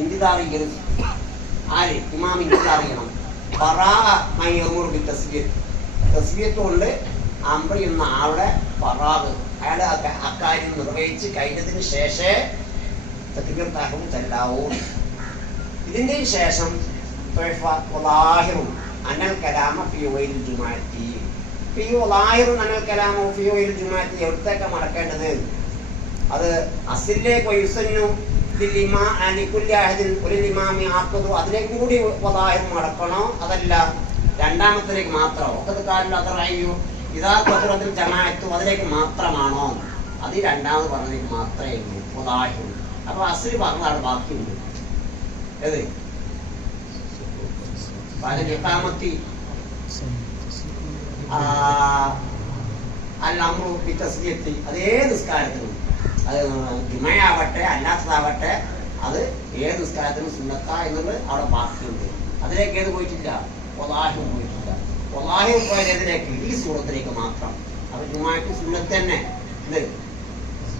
ഇന്തിദാർ ചെയ്യണം. ആര്? ഇമാം ഇന്തിദാർ ചെയ്യണം. തസ്ബിയത്ത് കൊണ്ട് അമർ ചെയ്യുന്ന ആളുടെ ഫറാഗ്, അയാൾ അക്കാര്യം നിർവഹിച്ച് കഴിഞ്ഞതിന് ശേഷമേ തക്ബീർ തഹ്രീം ചെല്ലാവൂ. ഇതിന്റെ ശേഷം അനൽ കലാമ ഫീ ഗൈരിൽ ജുമുഅത്തി, ഫീ ളാഹിറുൻ അനൽ കലാമ ഫീ ഗൈരിൽ ജുമുഅത്തി എവിടത്തേക്കാ മടക്കേണ്ടത്? അത് അസ്ലിലേക്ക് യുസന്നു ലികുല്ലി അഹദിൻ ഒരു ഇമാമി ആഖദു അതിലേക്ക് കൂടി ളാഹിർ മടക്കണോ, അതല്ല രണ്ടാമത്തേക്ക് മാത്രമോ? ഒക്കത് കാലിൽ അതറയ്യു ഇതാ ഖുറത്തിൽ ജമാഅത്തു അതിലേക്ക് മാത്രമാണോ? അത് രണ്ടാമത് പറഞ്ഞതിലേക്ക് മാത്രമേ ഉള്ളൂ ളാഹിർ. അപ്പൊ അസ്ലി പറഞ്ഞതാണ് ബാക്കിയുണ്ട്. ഏത് ഇഖാമത്തി അൽ-അംറു ബിതസ്ബിയത്തി, അത് ഏത് നിസ്കാരത്തിനും, അത് ജുമയാവട്ടെ അല്ലാത്തതാവട്ടെ, അത് ഏത് നിസ്കാരത്തിനും സുന്നത്ത എന്നുള്ളത് അവിടെ ബാക്കിയുണ്ട്. അതിലേക്ക് ഏത് പോയിട്ടില്ല? ളാഹിർ പോയിട്ടില്ല. ളാഹിർ പോയതിലേക്ക് ഈ സൂറത്തിലേക്ക് മാത്രം. അപ്പൊ ജുമാക്ക് സുന്നത്ത് തന്നെ. ഇത്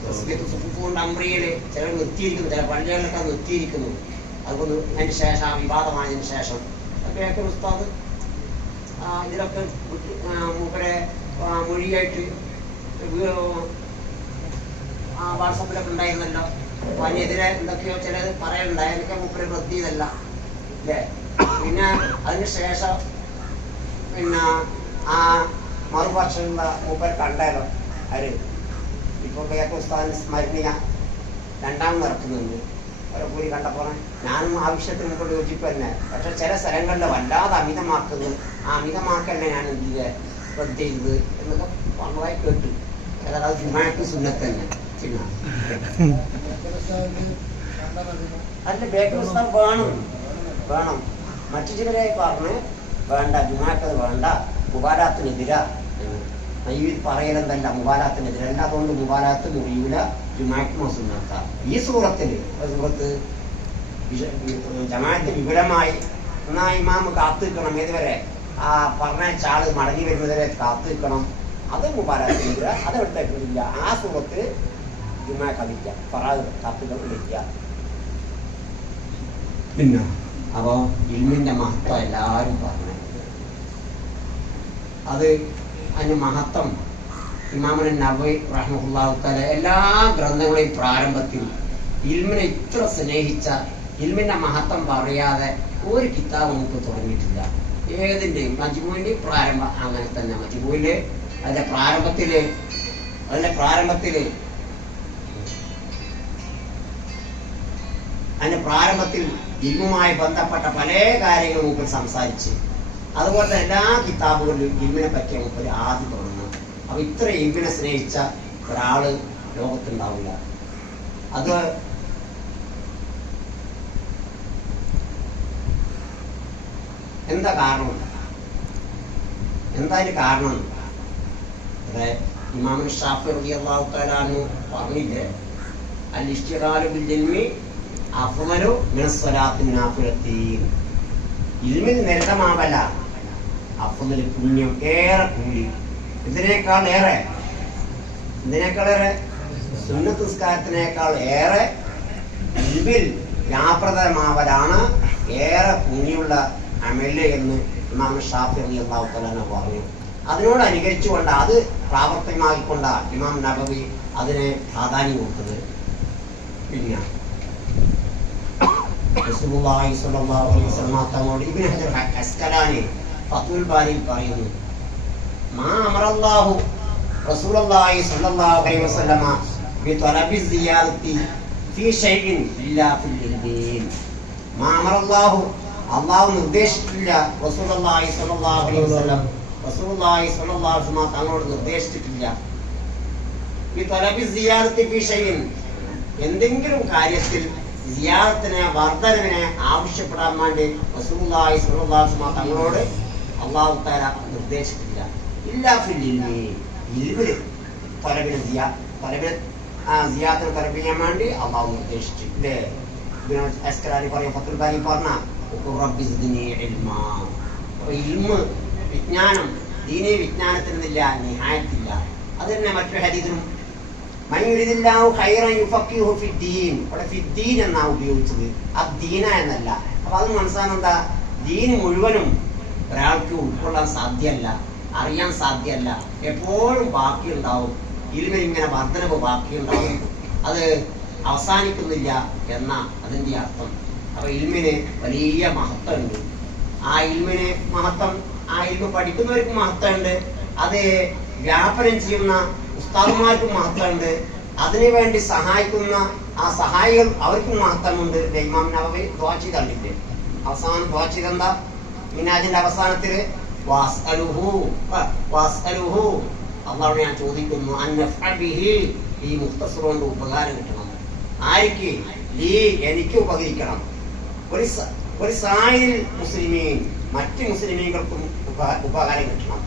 തസ്ബിയത്ത് സുഫൂഫ് കൊണ്ട് അംറിയില് ചിലർ നിർത്തിയിരിക്കുന്നു, ചില പള്ളികളിലൊക്കെ നിർത്തിയിരിക്കുന്നു. അതുകൊണ്ട് അതിന് ശേഷം വിവാദമായതിനു ശേഷം ഒക്കെ ഉസ്താദ് ഇതിലൊക്കെ മൂപ്പരെ മൊഴിയായിട്ട് വാട്സാപ്പിലൊക്കെ ഉണ്ടായിരുന്നല്ലോ. അപ്പൊ അതിനെതിരെ എന്തൊക്കെയോ ചിലത് പറയാനുണ്ടായി. അതൊക്കെ മൂപ്പരെ പ്രത്യേകതല്ല അല്ലേ. പിന്നെ അതിന് ശേഷം പിന്നെ ആ മറുപക്ഷമുള്ള മൂപ്പരെ കണ്ടാലോ ആര് ഇപ്പൊ ഉസ്താദിന് സ്മരണിക രണ്ടാമത് ഇറക്കുന്നുണ്ട്. ഓരോ കൂടി കണ്ടപ്പോൾ ഞാനും ആവശ്യത്തിന് മുമ്പോട്ട് യോജിപ്പ് തന്നെ. പക്ഷെ ചില സ്ഥലങ്ങളിൽ വല്ലാതെ അമിതമാക്കുന്നു. ആ അമിതമാക്കല്ലേ ഞാൻ എന്തിന്റെ ശ്രദ്ധ ചെയ്തത് എന്നൊക്കെ പറഞ്ഞതായി കേട്ടു. അതായത് ജുമാഅത്ത് സുന്നത്ത് തന്നെ. പിന്നെ അല്ല ബേക്കൽ ഉസ്താദ് വേണം. മറ്റു ചിലരെ പറഞ്ഞ് വേണ്ട, ജുമാഅത്ത് വേണ്ട, മുബാലാത്തിനെതിരാ ഈ പറയലെന്തല്ല, മുബാലാത്തിനെതിരല്ല. അതുകൊണ്ട് മുബാലാത്ത് മുറിയൂല, ജുമാഅത്ത് സുന്നത്ത. ഈ സൂറത്ത് ജമാഅത്ത് വിപുലമായി എന്നാ ഇമാമ് കാത്തു നിൽക്കണം. ഏതുവരെ? ആ പറഞ്ഞ ചാള് മടങ്ങി വരുന്നതുവരെ കാത്തു നിൽക്കണം. അത് മുബാലാത്തിനെതിര, അതെടുത്തിട്ടില്ല. ആ സൂറത്ത് ജുമാ കളിക്കുക, ഫറാഗ് കാത്തുകൾ വിളിക്കുക. പിന്നെ അപ്പൊ ഇൽമിന്റെ മഹത്വം എല്ലാവരും പറഞ്ഞു. അത് അതിന് മഹത്വം ഇമാമുൻ നവവി റഹ്മത്തുള്ളാഹി തആല എല്ലാ ഗ്രന്ഥങ്ങളുടെയും പ്രാരംഭത്തിൽ ഇൽമിനെ ഇത്ര സ്നേഹിച്ച, ഇൽമിന്റെ മഹത്വം പറയാതെ ഒരു കിതാബ് നമുക്ക് തുടങ്ങിയിട്ടില്ല. ഏതിന്റെയും മജ്മൂഇന്റെയും പ്രാരംഭം അങ്ങനെ തന്നെ. മജ്മൂഇലെ അതിന്റെ പ്രാരംഭത്തിൽ ഇൽമുമായി ബന്ധപ്പെട്ട പല കാര്യങ്ങളും മുമ്പ് സംസാരിച്ച്, അതുപോലെ എല്ലാ കിതാബുകളിലും ഇൽമിനെ പറ്റിയ മുമ്പ് ആദ്യം തുടങ്ങുന്നത്. അപ്പൊ ഇത്ര ഇൽമിനെ സ്നേഹിച്ച ഒരാള് ലോകത്തുണ്ടാവില്ല. അത് എന്താ കാരണം? എന്തായാലും കാരണം അതെ ഇമാം ഷാഫി റളിയല്ലാഹു തആല അൻഹു പറഞ്ഞില്ലേ, അൽ ഇശ്തിഗാലു ബിൽ ഇൽമി അഫ്ളലു മിനസ് സ്വലാത്തിൻ നാഫിലത്തി. ഇൽമിൽ നിരതമാവല അഫ്ളൽ പുണ്യം, ഏറെ കൂലി. ഇതിനേക്കാൾ ഏറെ സുന്നത്ത് നിസ്കാരത്തിനേക്കാൾ ഏറെ ഇൽമിൽ വ്യാപൃതമാവലാണ് ഏറെ പുണ്യമുള്ള അമല് എന്ന് ഇമാം ഷാഫി റളിയല്ലാഹു തആല പറഞ്ഞു. അതിനോട് അനുകരിച്ചുകൊണ്ട് അത് പ്രാവർത്തികമാക്കിക്കൊണ്ട ഇമാം നബവി അതിനെ പ്രാധാന്യം കൊടുക്കുന്നത്. പിന്നെ റസൂലുള്ളാഹി സ്വല്ലല്ലാഹു അലൈഹി വസല്ലം തങ്ങളോട് ഇബ്നു ഹജർ അസ്കലാനി ഫത്ഹുൽ ബാരിയിൽ പറയുന്നു, മാ അമറല്ലാഹു റസൂലുള്ളാഹി സ്വല്ലല്ലാഹു അലൈഹി വസല്ലം ബിതലബി സിയാദത്തി ഫീ ഷൈഇൻ ഇല്ലാ ഫിൽ ഇൽമീൻ. മാ അമറല്ലാഹു അല്ലാഹു നിർദ്ദേശിച്ചിട്ടില്ല റസൂലുള്ളാഹി സ്വല്ലല്ലാഹു അലൈഹി വസല്ലം തങ്ങളോട് നിർദ്ദേശിച്ചിട്ടില്ല ബിതലബി സിയാദത്തി ഫീ ഷൈഇൻ എന്തെങ്കിലും കാര്യത്തിൽ സിയാറത്തിനെ വർദ്ധനവിനെ ആവശ്യപ്പെടാൻ വേണ്ടി റസൂലുള്ളാഹി സ്വല്ലല്ലാഹു അലൈഹി വസല്ലം തങ്ങളോട് അല്ലാഹു തആല നിർദ്ദേശിച്ചിട്ടില്ല. ഇല്ലാ ഫിൽ ഇൽമി, ഇൽമിൽ തലബിനെ സിയാറത്തിനെ തലബ് ചെയ്യാൻ വേണ്ടി അല്ലാഹു നിർദ്ദേശിച്ചിട്ടില്ലേ. ഇബ്നു അസ്കലാനി പറയും, ഫത്ഹുൽ ബാരി പറഞ്ഞ റബ്ബി സിദ്നി ഇൽമാ. ഇൽമ് വിജ്ഞാനം, ദീനീ വിജ്ഞാനത്തിനില്ല നിഹായത്തില്ല. അത് തന്നെ മറ്റൊരു ഹദീസിലും മൻയുരിദില്ലാഹു ഖൈറൻ യുഫഖിഹു ഫിദ്ദീൻ. അവിടെ ഫിദ്ദീൻ എന്നാണ് ഉപയോഗിച്ചത്, അദ്ദീന എന്നല്ല. അപ്പൊ അത് മനസ്സിലാകുന്ന എന്താ, ദീൻ മുഴുവനും ഒരാൾക്ക് ഉൾക്കൊള്ളാൻ സാധ്യമല്ല, അറിയാൻ സാധ്യമല്ല. എപ്പോഴും ബാക്കിയുണ്ടാവും, ഇൽമിന് ഇങ്ങനെ വർധനവ് ബാക്കിയുണ്ടാവും, അത് അവസാനിക്കുന്നില്ല എന്ന അതിൻ്റെ അർത്ഥം. അപ്പൊ ഇൽമിന് വലിയ മഹത്വമുണ്ട്. ആ ഇൽമിന് മഹത്വം, ആ ഇൽമ് പഠിക്കുന്നവർക്ക് മഹത്വമുണ്ട്, അത് വ്യാപനം ചെയ്യുന്ന ഉസ്താദുമാർക്കും മഹത്വമുണ്ട്, അതിനു വേണ്ടി സഹായിക്കുന്ന ആ സഹായികൾ അവർക്കും മഹത്വമുണ്ട്. ഇമാം നവവി ദുആ ചെയ്തിട്ടുണ്ട്. അവസാനം ദുആ ചെയ്തെന്താ, മിനാജിന്റെ അവസാനത്തില് അള്ളാഹുവോട് ഞാൻ ചോദിക്കുന്നു ഈ മുഖ്തസർ കൊണ്ട് ഉപകാരം കിട്ടണം. ആർക്ക്? ലീ, എനിക്ക് ഉപകരിക്കണം. ഒരു സായിൽ മുസ്ലിമീൻ, മറ്റ് മുസ്ലിമീങ്ങൾക്കും ഉപകാരം കിട്ടണം.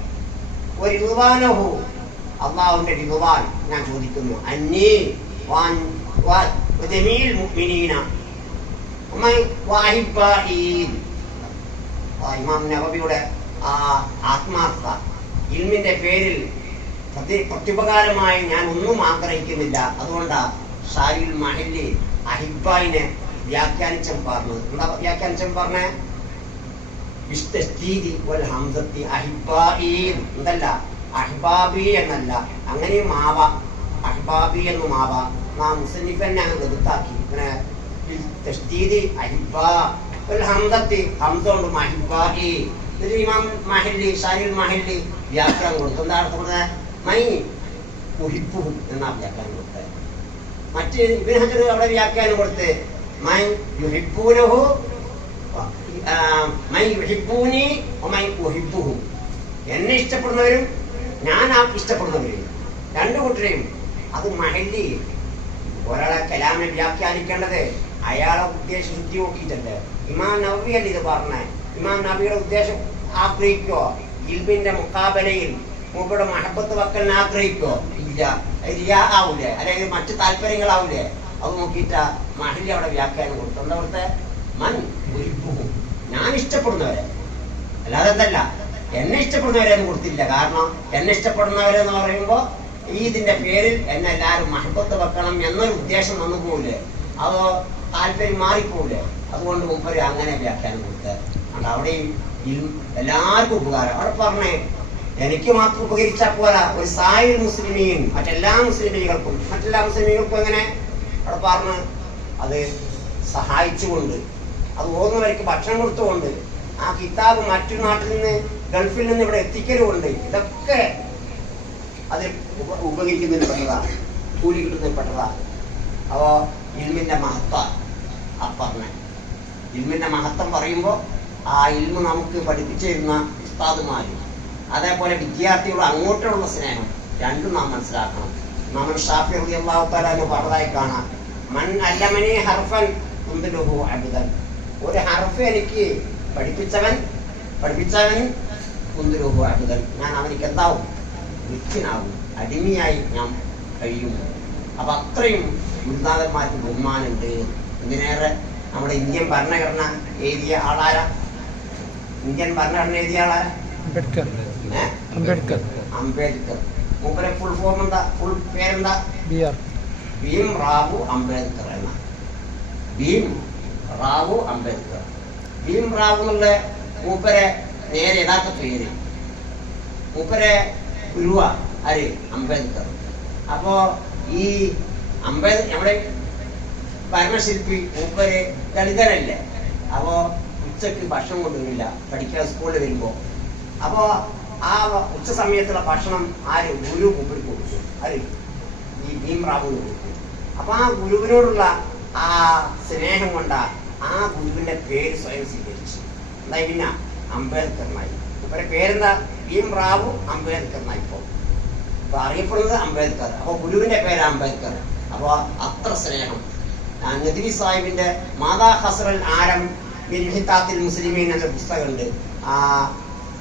ഒരു റിദ്വാനഹു, അള്ളാഹുവിന്റെ റിദ്വാൻ ഞാൻ ചോദിക്കുന്നു. അന്നീ ജമീൽ മുഅ്മിനീന ഇമാം നവവിയുടെ ആ ആത്മാർത്ഥത, ഇൽമിന്റെ പേരിൽ പ്രത്യുപകാരമായി ഞാൻ ഒന്നും ആഗ്രഹിക്കുന്നില്ല. അതുകൊണ്ടാ ഷാരിൽ മഹല്ലി അഹിബായിനെ വ്യാഖ്യാനിച്ചം പറഞ്ഞത്. എന്താ വ്യാഖ്യാനിച്ചം പറഞ്ഞേ? എന്തല്ല അഹിബാബി എന്നല്ല, അങ്ങനെയും ആവാം, അഹിബാബി എന്നും ആവാം. മുസന്നിഫ് തന്നെ അങ്ങ് വെറുത്താക്കി. ഇങ്ങനെ ഇമാം മഹല്ലി ഷാരിൽ മഹല്ലി വ്യാഖ്യാനം കൊടുത്തു. എന്താണ് പറഞ്ഞത്? മൈ ഉഹിബ്ബുഹു എന്നാ വ്യാഖ്യാനം കൊടുത്തത്. മറ്റ് ഇബ്നു ഹജർ അവിടെ വ്യാഖ്യാനം കൊടുത്ത് മൈ യുഹിബ്ബൂനഹു മൈ യുഹിബ്ബൂനി വമൈ ഉഹിബ്ബുഹു, എന്നെ ഇഷ്ടപ്പെടുന്നവരും ഞാൻ ഇഷ്ടപ്പെടുന്നവരും, രണ്ടു കൂട്ടരെയും. അത് മഹല്ലി ഒരാളെ കലാമിനെ വ്യാഖ്യാനിക്കേണ്ടത് അയാളെ ഉദ്ദേശ ശുദ്ധി നോക്കിയിട്ടുണ്ട്. ഇമാം നവവി അല്ല ഇത് പറഞ്ഞേ. ഇമാം നബിയുടെ ഉദ്ദേശം ആഗ്രഹിക്കോ? ഇൽമിന്റെ മുഖാബലയിൽ മൂപ്പയുടെ മഹബത്ത് വെക്കലിനെ ആഗ്രഹിക്കോ? ഇല്ല. റിയാ ആവൂലേ, അല്ലെങ്കിൽ മറ്റു താല്പര്യങ്ങളാവൂലേ? അത് നോക്കിയിട്ടാ മഹല്ലി അവിടെ വ്യാഖ്യാനം കൊടുത്തു. എന്താ കൊടുത്തേ? മൻ ഉഹിബ്ബുഹു, ഞാൻ ഇഷ്ടപ്പെടുന്നവരെ. അല്ലാതെ എന്തല്ല എന്നെ ഇഷ്ടപ്പെടുന്നവരെ ഒന്നും കൊടുത്തില്ല. കാരണം എന്നെ ഇഷ്ടപ്പെടുന്നവരെന്ന് പറയുമ്പോ ഇതിന്റെ പേരിൽ എന്നെ എല്ലാവരും മഹബത്ത് വെക്കണം എന്നൊരു ഉദ്ദേശം വന്നു പോവില്ലേ, അതോ താല്പര്യം മാറിപ്പോവില്ലേ? അതുകൊണ്ട് മുമ്പ് അങ്ങനെ വ്യാഖ്യാനം കൊടുത്തത്. അതുകൊണ്ട് അവിടെയും എല്ലാവർക്കും ഉപകാരം. അവിടെ പറഞ്ഞേ എനിക്ക് മാത്രം ഉപകരിച്ചാൽ പോരാ, ഒരു സായിൽ മുസ്ലിമീൻ, മറ്റെല്ലാ മുസ്ലിമീകൾക്കും എങ്ങനെ അവിടെ പറഞ്ഞ് അത് സഹായിച്ചുകൊണ്ട്, അത് ഓർന്നവർക്ക് ഭക്ഷണം കൊടുത്തുകൊണ്ട്, ആ കിതാബ് മറ്റു നാട്ടിൽ നിന്ന് ഗൾഫിൽ നിന്ന് ഇവിടെ എത്തിക്കലുമുണ്ട്. ഇതൊക്കെ അത് ഉപകരിക്കുന്നതിന് പെട്ടതാണ്, കൂലി കിട്ടുന്നതിന് പെട്ടതാണ്. അപ്പോ ഇൽമിന്റെ മഹത്വം ആ പറഞ്ഞ ഇൽമിന്റെ മഹത്വം പറയുമ്പോൾ ആ ഇൽമ നമുക്ക് പഠിപ്പിച്ചു തരുന്ന ഉസ്താദുമാര്, അതേപോലെ വിദ്യാർത്ഥികൾ അങ്ങോട്ടുള്ള സ്നേഹം, രണ്ടും നാം മനസ്സിലാക്കണം. നമ്മൾ ഷാഫി റളിയല്ലാഹു തആല പറഞ്ഞതായി കാണാം, മൻ അല്ലമനി ഹർഫൻ കുന്തുലഹു അബ്ദൻ, ഒരു ഹർഫ് എനിക്ക് പഠിപ്പിച്ചവൻ കുന്തുലഹു അബ്ദൻ, ഞാൻ അവനിക്ക് എന്താവും? വിത്തിനാവും, അടിമയായി ഞാൻ കഴിയും. അപ്പൊ അത്രയും ഗുരുനാഥന്മാർക്ക് ബഹുമാനുണ്ട്. എന്തിനേറെ നമ്മുടെ ഇന്ത്യൻ ഭരണഘടന എഴുതിയ ആളാരാ? അംബേദ്കർ. മൂപ്പരെ ഫുൾ ഫോം എന്താ? ഫുൾ പേരെന്താ? ഭീം റാവു അംബേദ്കർ എന്ന. ഭീം റാവു അംബേദ്കർ. ഭീം റാവു എന്നുള്ള മൂപ്പരെ നേരെ യഥാർത്ഥ പേര്. മൂപ്പരെ ഗുരുവ ആര്? അംബേദ്കർ. അപ്പോ ഈ നമ്മുടെ ഭരണശില്പി മൂപ്പര് ദളിതരല്ലേ. അപ്പോ ഉച്ചക്ക് ഭക്ഷണം കൊണ്ടുവരില്ല പഠിക്കാൻ സ്കൂളിൽ വരുമ്പോ. അപ്പോ ആ ഉച്ച സമയത്തുള്ള ഭക്ഷണം ആര്? ഗുരു മൂപ്പര് കൊടുത്തു. ആര്? ഈ ഭീംറാവുവിന് കൊടുത്തു. അപ്പൊ ആ ഗുരുവിനോടുള്ള ആ സ്നേഹം കൊണ്ട ആ ഗുരുവിന്റെ പേര് സ്വയം സ്വീകരിച്ചു. എന്തായി? പിന്നെ അംബേദ്കറിനായി. ഇവരുടെ പേരെന്താ? ഭീംറാവു അംബേദ്കറിനായി. ഇപ്പൊ അറിയപ്പെടുന്നത് അംബേദ്കർ. അപ്പൊ ഗുരുവിന്റെ പേര് അംബേദ്കർ. അപ്പൊ അത്ര സ്നേഹം. നദ്വി സാഹിബിന്റെ മാതാ ഹസ്രൽ ആരം മിൻഹിതാത്തിൽ മുസ്ലിമീൻ എന്ന പുസ്തകമുണ്ട്.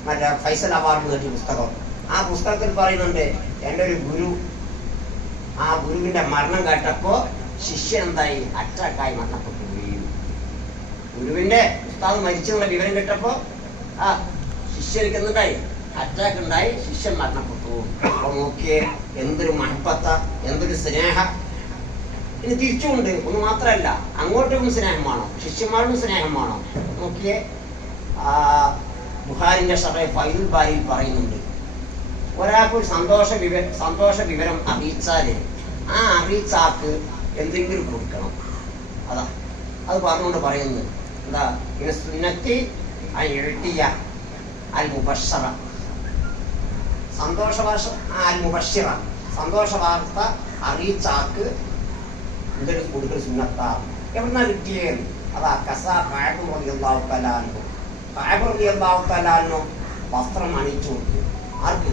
മറ്റേ ഫൈസൽ അവാർഡ് നേടിയ പുസ്തകം. ആ പുസ്തകത്തിൽ പറയുന്നുണ്ട്, എൻ്റെ ഒരു ഗുരു, ആ ഗുരുവിന്റെ മരണം കേട്ടപ്പോ ശിഷ്യൻ എന്തായി? അറ്റാക്കായി മരണപ്പെട്ടു പോയി. ഗുരുവിന്റെ ഉസ്താദ് മരിച്ചെന്നുള്ള വിവരം കേട്ടപ്പോ ആ ശിഷ്യനിക്ക് എന്തുണ്ടായി? അറ്റാക്ക് ഉണ്ടായി, ശിഷ്യൻ മരണപ്പെട്ടു. അപ്പൊ നോക്കിയേ, എന്തൊരു മഹബത്ത, എന്തൊരു സ്നേഹ. ഇനി തിരിച്ചുകൊണ്ട് ഒന്ന് മാത്രമല്ല, അങ്ങോട്ടും സ്നേഹം വേണം, ശിഷ്യന്മാരോടും സ്നേഹം വേണം. നോക്കിയേ, ബുഖാരിന്റെ ഷറഹ് ഫൈദുൽ ബാരിയിൽ പറയുന്നുണ്ട്, ഒരാൾക്ക് ഒരു സന്തോഷ വിവരം അറിയിച്ചാല് ആ അറിയിച്ചാക്ക് എന്തെങ്കിലും കൊടുക്കണം. അതാ അത് പറഞ്ഞുകൊണ്ട് പറയുന്നത് എന്താ, ഇങ്ങനെ സുന്നത്തി അൽ മുബശ്ശറ, സന്തോഷ വാർത്ത അറിയിച്ചാക്ക് എന്തൊരു കൊടുക്കൽ സുന്നത്താ. എവിടുന്നാ കിട്ടിയത്? അതാ കസാ കഅബ് റളിയല്ലാഹു തആല അൻഹു. കഅബ് റളിയല്ലാഹു തആല അൻഹു വസ്ത്രം അണിയിച്ചു കൊടുത്തു. ആർക്ക്?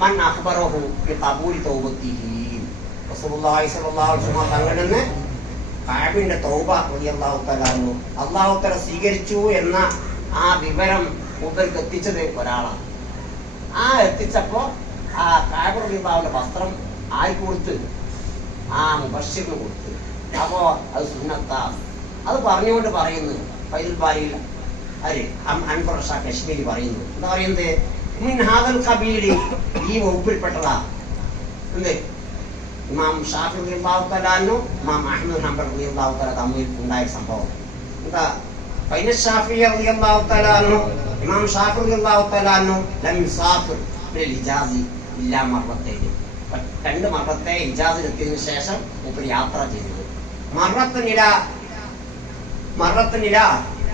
മൻ അഖ്ബറഹു ബിഖബൂലി തൗബത്തിഹി. റസൂലുള്ളാഹി സ്വല്ലല്ലാഹു അലൈഹി വസല്ലം തങ്ങളിൽ നിന്ന് കഅബിന്റെ തൗബ റളിയല്ലാഹു തആല അൻഹു അല്ലാഹു തആല സ്വീകരിച്ചു എന്ന ആ വിവരം മൂപ്പർക്ക് എത്തിച്ചത് ഒരാളാണ്. ആ എത്തിച്ചപ്പോ ആ കഅബ് റളിയല്ലാഹുവിന്റെ വസ്ത്രം ആർക്ക് കൊടുത്ത്? ആ മുബശ്ശിറിന് കൊടുത്ത്. അപ്പോ അത് സുന്നത്താ. അത് പറഞ്ഞുകൊണ്ട് പറയുന്നു ഫൈദുൽ ബാരിയിൽ അൻവർ ഷാ കശ്മീരി പറയുന്നു, എന്താ പറയുന്നത്? മിൻ ഹാദൽ ഖബീലി, ഈ വകുപ്പിൽപ്പെട്ടതാ. എന്ത്? ഇമാം ഷാഫി റളിയല്ലാഹു തആല അൻഹു ഇമാം അഹ്മദ് ഹംബൽ റളിയല്ലാഹു തആല തമ്മിൽ ഉണ്ടായ സംഭവം എന്താ? ഫൈന ഷാഫി റളിയല്ലാഹു തആല അൻഹു, ഇമാം ഷാഫി റളിയല്ലാഹു തആല അൻഹു ലം യുസാഫിർ ഫിൽ ഹിജാസി ഇല്ലാ മർറത്തൈൻ. 2 മർറത്തെ ഹിജാസിലെത്തിയതിനു ശേഷം മൂപ്പർ യാത്ര ചെയ്തത്. മർറത്തനില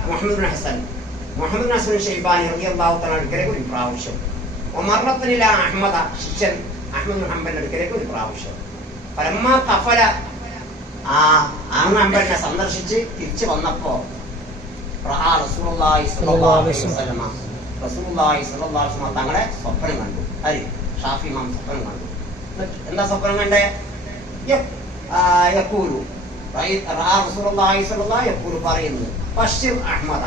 മുഹമ്മദ് ഹസൻ ഷെയ്ബാനി റളിയല്ലാഹു തആല അടുക്കലേക്ക് ഒരു പ്രാവശ്യം, മർറത്തനില അഹ്മദ, ശിഷ്യൻ അഹ്മദ് ഹംബലിന്റെ അടുക്കലേക്ക് ഒരു പ്രാവശ്യം. പരമ കഫല അഹ്മദ് ഹംബലിനെ സന്ദർശിച്ച് തിരിച്ചു വന്നപ്പോ റസൂലുള്ളാഹി സ്വല്ലല്ലാഹു അലൈഹി വസല്ലം തങ്ങളെ സ്വപ്നം കണ്ടു. ഷാഫി ഇമാം സ്വപ്നം കണ്ടു. എന്താ സ്വപ്നം കണ്ടേ? പറയുന്നത് ബശ്ശിർ അഹ്മദ,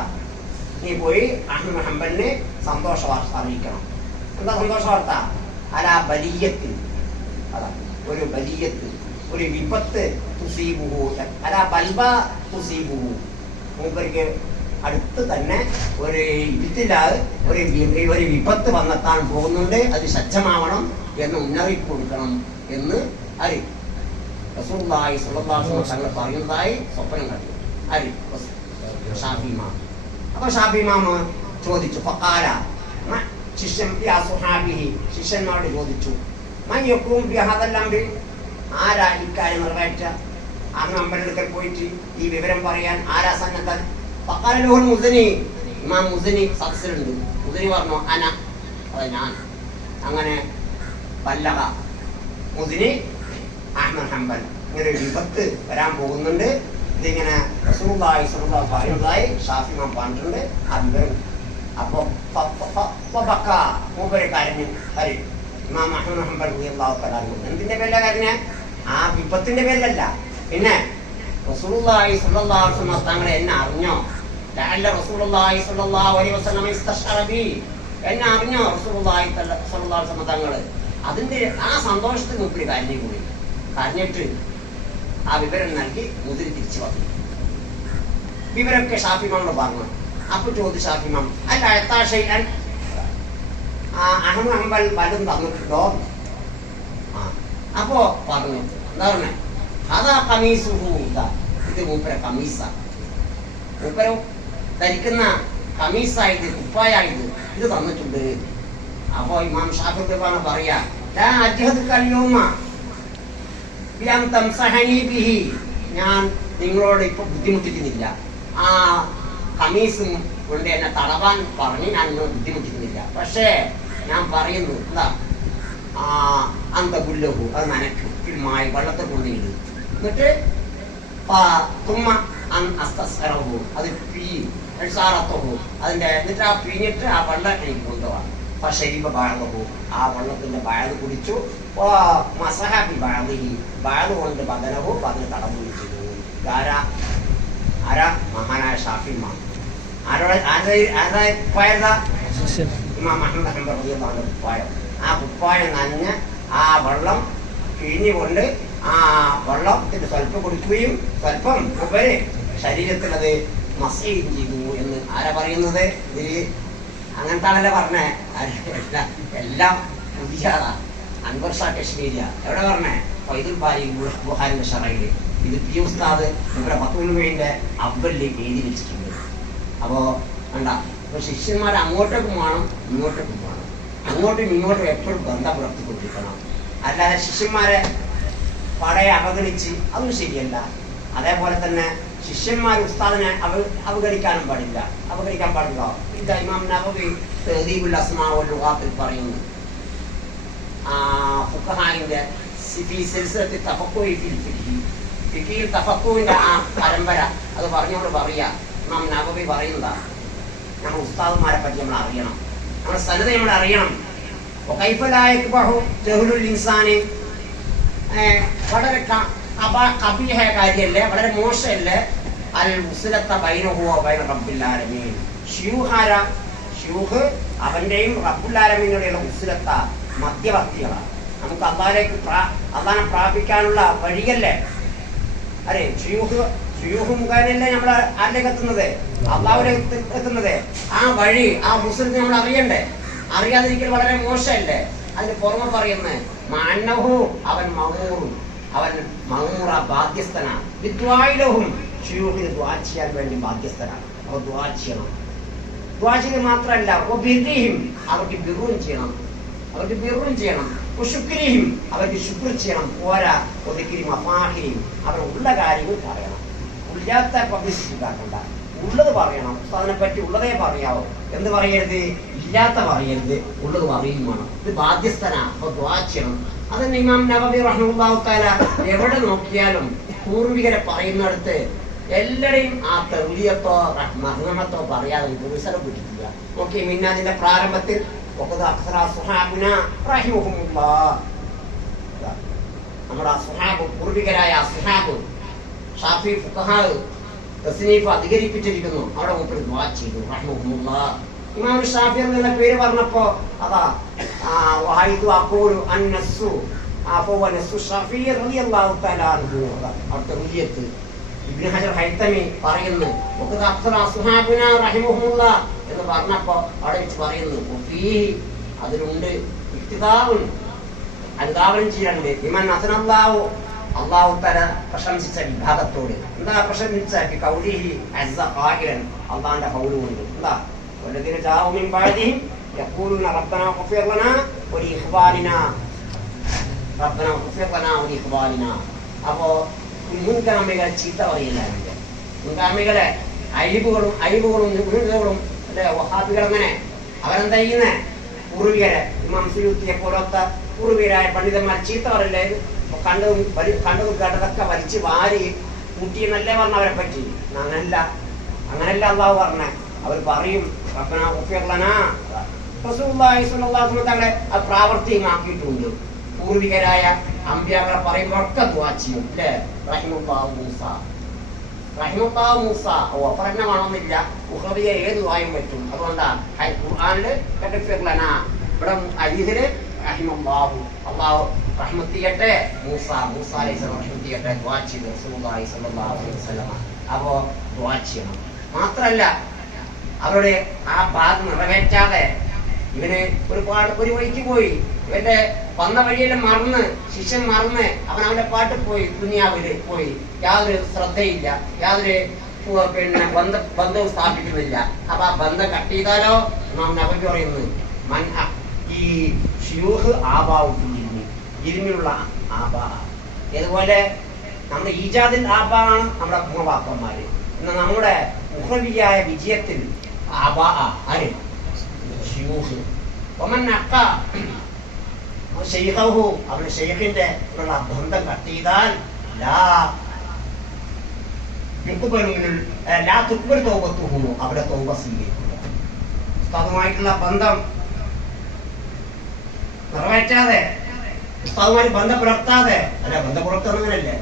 നീ പോയി അഹ്മദ് ഹംബലിനെ സന്തോഷ വാർത്ത അറിയിക്കണം. എന്താ സന്തോഷ വാർത്ത? അലാ ബലിയത്തിൽ, അതാ ഒരു ബലിയത്ത്, ഒരു വിപത്ത്, തുസീബുഹു അലാ ബൽബ തുസീബുഹു, മൂപ്പർക്ക് അടുത്ത് തന്നെ ഒരു ഇതിലാത് ഒരു വിപത്ത് വന്നെത്താൻ പോകുന്നുണ്ട്, അത് സജ്ജമാവണം എന്ന് മുന്നറിയിപ്പ് കൊടുക്കണം എന്ന് റസൂലുള്ളാഹി സ്വല്ലല്ലാഹു അലൈഹി വസല്ലം തങ്ങൾ പറയുന്നതായി സ്വപ്നം കണ്ടു. ഷാഫി ഇമാം. അപ്പൊ ഷാഫി ഇമാം ചോദിച്ചു, ഫഖാല, ശിഷ്യന്മാരോട് ചോദിച്ചു, മൻ യഖൂം ബിഹദൽ അംരി, ആരാ ഇക്കാര്യം നിറവേറ്റ? അന്ന് അമ്പലത്തിൽ പോയിട്ട് ഈ വിവരം പറയാൻ ആരാ സന്നദ്ധൻ? ഫഖാല ലഹുൽ മുസ്നി, ഇമാം മുസ്നി സദസ്സിലുണ്ട്. മുസ്നി പറഞ്ഞു, അന, അത് ഞാൻ. അങ്ങനെ ബല്ലഗ മുസ്നി അഹ്മദ് ഹംബൽ, ഇങ്ങനെ ഒരു വിപത്ത് വരാൻ പോകുന്നുണ്ട്, ഇതിങ്ങനെ റസൂലുള്ളാഹി സ്വല്ലല്ലാഹു അലൈഹി വസല്ലം പറഞ്ഞതായി ഷാഫി ഇമാം പറഞ്ഞിട്ടുണ്ട്. ആ വിവരം അപ്പൊ മൂപ്പര് കരഞ്ഞു. ഇമാം അഹ്മദ് ഹംബൽ റളിയല്ലാഹു തആല അൻഹു എന്തിന്റെ പേരിലാ കരഞ്ഞ? ആ വിപത്തിന്റെ പേരിലല്ല. പിന്നെ റസൂലുള്ളാഹി സ്വല്ലല്ലാഹു അലൈഹി വസല്ലം തങ്ങളെ എന്നെ അറിഞ്ഞോ? ലഅല്ല റസൂലുള്ളാഹി സ്വല്ലല്ലാഹു അലൈഹി വസല്ലം ഇസ്തശ്അറ ബി, എന്നെ അറിഞ്ഞോ റസൂലുള്ളാഹി സ്വല്ലല്ലാഹു അലൈഹി വസല്ലം തങ്ങള്? അതിന്റെ ആ സന്തോഷത്തിൽ മൂപ്പര് കരഞ്ഞു പോയി. കരഞ്ഞിട്ട് ആ വിവരം നൽകി മുതിരി തിരിച്ചു വന്നു. വിവരമൊക്കെ ഷാഫി ഇമാമിനോട് പറഞ്ഞു. അപ്പൊ ചോദിച്ചു ഷാഫി ഇമാം, അല്ല അഹ്മദ് ഹംബൽ വല്ലതും തന്നിട്ടുണ്ടോ? അപ്പോ പറഞ്ഞു, എന്താ പറഞ്ഞേ? അതാ കമീസുഹു, ഇത് മൂപ്പര കമീസ, മൂപ്പര ധരിക്കുന്ന കമീസായത്, കുപ്പായായത് ഇത് തന്നിട്ടുണ്ട്. അപ്പോ ഇമാം ഷാഫി പറയാ, ഞാൻ നിങ്ങളോട് ഇപ്പൊ ബുദ്ധിമുട്ടിക്കുന്നില്ല, ആ കമീസും കൊണ്ട് എന്നെ തടവാൻ പറഞ്ഞ് ഞാൻ ബുദ്ധിമുട്ടിക്കുന്നില്ല. പക്ഷേ ഞാൻ പറയുന്നു, എന്താ, അന്ത പുല്ലഹു, അത് നനക്ക് ഫിൽമായി വെള്ളത്തെ കൊണ്ടിട്ട്, എന്നിട്ട് തുമ്മ അസ്തസ്കറഹു, അത് പിഴിസാറത്തഹു, അതിന്റെ എന്നിട്ട് ആ പിഴിഞ്ഞിട്ട് ആ വെള്ളം എനിക്ക് കൊണ്ടുപോകാം. ഫശരീബ ബഅദഹു, ആ വെള്ളത്തിന്റെ ബഅദ് കുടിച്ചു. മസഹബി ബഅദിഹി, ബഅദ് കൊണ്ട് ബദനഹു, ബദന തടവു ചെയ്തു. ആരാ? മഹാനായ ഷാഫി ഇമാം. ഇമാം അഹ്മദ് ഹംബൽ റളിയല്ലാഹു അൻഹു കുപ്പായം, ആ കുപ്പായം നനഞ്ഞ ആ വെള്ളം പിഴിഞ്ഞുകൊണ്ട് ആ വെള്ളത്തിന് സ്വല്പം കൊടുക്കുകയും സ്വല്പം ഉപരി ശരീരത്തിൽ അത് മസീഹ് ചെയ്തു എന്ന് ആരാ പറയുന്നത്? ഇതിൽ അങ്ങനത്തെ ആണല്ലേ പറഞ്ഞേ. എല്ലാം പുതിയതാ. അൻവർ ഷാ കശ്മീരിയ എവിടെ പറഞ്ഞേ? ഫൈദുൽ ബാരി ബുഖാരിന്റെ ഷറയില് ഇത് പി ഉസ്താദ് ഇവിടെ പത്തുൽമയുടെ അവലിൽ എഴുതി വെച്ചിട്ടുണ്ട്. അപ്പോ വേണ്ട, ഇപ്പൊ ശിഷ്യന്മാർ അങ്ങോട്ടേക്കും വേണം ഇങ്ങോട്ടേക്കും വേണം. അങ്ങോട്ടും ഇങ്ങോട്ടും എപ്പോഴും ബന്ധം പുലർത്തിക്കൊണ്ടിരിക്കണം. അല്ലാതെ ശിഷ്യന്മാരെ പടയെ അവഗണിച്ച് അതൊന്നും ശരിയല്ല. അതേപോലെ തന്നെ ശിഷ്യന്മാർ ഉസ്താദിനെ അവഗണിക്കാൻ പാടില്ല. ഇത് ഇമാം നവവി തഹ്ദീബുൽ അസ്മാ വൽ ലുഗാത്തിൽ പറയുന്നു. ഫുഖഹായിന്റെ സിൽസിലത്തിൽ തഫഖ്ഖുഹി ഫിൽ ഫിഖ്, ഫിഖിൽ തഫഖ്ഖുഹിന്റെ ആ പരമ്പര അത് പറഞ്ഞുകൊണ്ട് പറയാ ഇമാം നവവി പറയുന്നതാണ്, നമ്മൾ ഉസ്താദുമാരെ പറ്റി നമ്മൾ അറിയണം, നമ്മുടെ സനത് നമ്മൾ അറിയണം. വളരെ കബീഹായ കാര്യമല്ലേ, വളരെ മോശമല്ലേ അൽ ഉസ്ലത്ത ബൈനഹു വ ബൈന റബ്ബിൽ ആലമീൻ. ശിയൂഖ് അവന്റെയും റബ്ബുൽ ആലമീനോടുള്ള ഉസ്ലത്ത മധ്യവർത്തികളാണ്. നമുക്ക് അള്ളാനെ പ്രാപിക്കാനുള്ള വഴിയല്ലേ. അരെ ശിയൂഖ് മുഖേനല്ലേ നമ്മൾ ആരിലേക്ക് എത്തുന്നത്? അള്ളാഹുലേക്ക് എത്തുന്നത്. ആ വഴി, ആ മുസ്ലിം നമ്മൾ അറിയണ്ടേ. അറിയാതിരിക്കൽ വളരെ മോശമല്ലേ. അതിന് പുറമെ പറയുന്നത് മാന്നഹു അവൻ മഹ്മൂറും, അവൻ മഹ്മൂറ ബാധ്യസ്ഥനാണ്. വിദ്വായിലഹും ശിയൂഖിന് ദുആ ചെയ്യാൻ വേണ്ടി ബാധ്യസ്ഥനാണ്. അവർ ദുആ ചെയ്യണം. ദുആ ചെയ്ത് മാത്രമല്ല ബിർരിഹിം അവർക്ക് ബിർറും ചെയ്യണം, അവർക്ക് ബിർറും ചെയ്യണം. ശുക്രിഹിം അവർക്ക് ശുക്ർ ചെയ്യണം. പോരാ ഒതുക്കിരി മഫാഹിരിയും അവർ ഉള്ള കാര്യങ്ങൾ പറയണം. ഇല്ലാത്ത പബ്ലിസിറ്റി ഉണ്ടാക്കണ്ട, ഉള്ളത് പറയണം. അതിനെ പറ്റി ഉള്ളതേ പറയാവൂ, എന്ത് പറയരുത്? ഇല്ലാത്ത പറയരുത്, ഉള്ളത് പറയും വേണം. ഇത് ബാധ്യസ്ഥനാ. അപ്പൊ ദുആ ചെയ്യണം. അതന്നെ ഇമാം നവവി റഹ്മത്തുള്ളാഹി തആല എവിടെ നോക്കിയാലും പൂർവികരെ പറയുന്നിടത്ത് എല്ലാരെയും ആ തൗലിയത്തോ മഹ്നമത്തോ പറയാതെ പുരുഷനെ കിട്ടില്ല. നോക്കി മിന്നാജിന്റെ പ്രാരംഭത്തിൽ നമ്മുടെ സുഹാബ്, പൂർവികരായ സുഹാബ് ഷാഫി ഫുഖഹാവ് തസ്നീഫ് അധികരിപ്പിച്ചിരിക്കുന്നു. അവിടെ മുമ്പിൽ ദുആ ചെയ്തു റഹ്മഹുല്ലാഹ്. ഇമാം ഷാഫി എന്നുള്ള പേര് പറഞ്ഞപ്പോ അതാ വഹൈതു അഖൂലു അന്നസ്സു അഫവനസ്സു ഷാഫി റളിയല്ലാഹു തആല അൻഹു. അവിടുത്തെ റുലിയത്ത് ഇബ്നു ഹജർ ഹൈതമി പറയുന്നു സുഹാബിനാ റഹിമഹുല്ലാഹ് എന്ന് പറഞ്ഞപ്പോ അവിടെ വെച്ച് പറയുന്നു ഫീഹി അതിലുണ്ട് ഇക്തിദാഉൻ അനുധാവനം ചെയ്യാനുണ്ട്. ഇമാൻ അസ്നല്ലാഹു അല്ലാഹു തആല പ്രശംസിച്ച വിഭാഗത്തോട്. എന്താ പ്രശംസിച്ച? ഖൗലിഹി അസ്സ ഖായിലൻ, അല്ലാഹുവിന്റെ ഖൗല് കൊണ്ട്. എന്താ? വല്ലദീന ജാഉ മിൻ ബഅദിഹിം യഖൂലുന റബ്ബനാ ഗ്ഫിർ ലനാ വലിഇഖ്വാനിനാ, റബ്ബനാ ഗ്ഫിർ ലനാ വലിഇഖ്വാനിനാ. അപ്പോ മുൻഗാമികളെ ചീത്ത പറയില്ലായിരുന്നു. മുൻഗാമികളെ അഴിവുകളും ഗുരുതകളും അല്ലെ വഹാബികൾ അങ്ങനെ അവരെന്താ ചെയ്യുന്നേ? പൂർവികരെ ഇമാം സുയൂത്തിയെ പോലത്തെ പൂർവികരായ പണ്ഡിതന്മാർ ചീത്ത പറയില്ലേ? കണ്ടതും കേട്ടതൊക്കെ വലിച്ച് വാരി കൂട്ടിയെന്നല്ലേ പറഞ്ഞ അവരെ പറ്റി. അങ്ങനല്ല അള്ളാഹു പറഞ്ഞേ. അവർ പറയും റബ്ബനാ ഗ്ഫിർ ലനാ. റസൂലുള്ളാഹി സ്വല്ലല്ലാഹു അലൈഹി വസല്ലം തങ്ങളെ അത് പ്രാവർത്തികമാക്കിയിട്ടുണ്ട്. പൂർവികരായ അമ്പിയാക്കളെ പറയുമ്പോഴൊക്കെ ദുആ ചെയ്യും. അല്ലേ? റഹിമല്ലാഹു മൂസ, റഹിമല്ലാഹു മൂസ. ഒപ്പറന്നെ വേണമെന്നില്ല, ഉഖ്റവിയ ഏത് ദുആയും പറ്റും. അതുകൊണ്ടാ ഖുർആനില് ഗ്ഫിർ ലനാ, ഇവിടെ ഹദീസില് റഹിമല്ലാഹു, അല്ലാഹു റഹ്മത്ത് ചെയ്യട്ടെ മൂസ, മൂസ അലൈഹിസ്സലാം റഹ്മത്ത് ചെയ്യട്ടെ ദുആ ചെയ്തു റസൂലുള്ളാഹി സ്വല്ലല്ലാഹു അലൈഹി വസല്ലം. അപ്പോ ദുആ ചെയ്യണം. മാത്രല്ല അവരുടെ ആ ഭാഗം നിറവേറ്റാതെ ഇവന് ഒരു വഴിക്ക് പോയി, ഇവന്റെ വന്ന വഴിയെല്ലാം മറന്ന്, ശിഷ്യൻ മറന്ന് അവന്റെ പാട്ട് പോയി, ദുനിയാവില് പോയി. യാതൊരു ശ്രദ്ധയില്ല, യാതൊരു ബന്ധവും സ്ഥാപിക്കുന്നില്ല. അപ്പൊ ആ ബന്ധം കട്ട് ചെയ്താലോ നാം നബി പറയുന്നത് ഈ ശിയൂഖ് ഇരുമിനുള്ള ആബാ. ഇതുപോലെ നമ്മുടെ ഈജാദിൽ ആബാണ് നമ്മുടെ ഉമ്മവാപ്പന്മാര്. എന്നാൽ നമ്മുടെ ഉഖ്റവിയായ വിജയത്തിൽ ആബാ ആര്? ശിയൂഖ്. അവരുടെ ഷെയ്ഖിന്റെ ഉള്ള ബന്ധം കട്ട് ചെയ്താൽ അവരുടെ തൗബ സ്വീകരിക്കുക. ഉസ്താദുമായിട്ടുള്ള ബന്ധം നിറവേറ്റാതെ, ഉസ്താദുമായി ബന്ധം പുലർത്താതെ, അല്ല ബന്ധം പുലർത്തുന്നതിനല്ലേ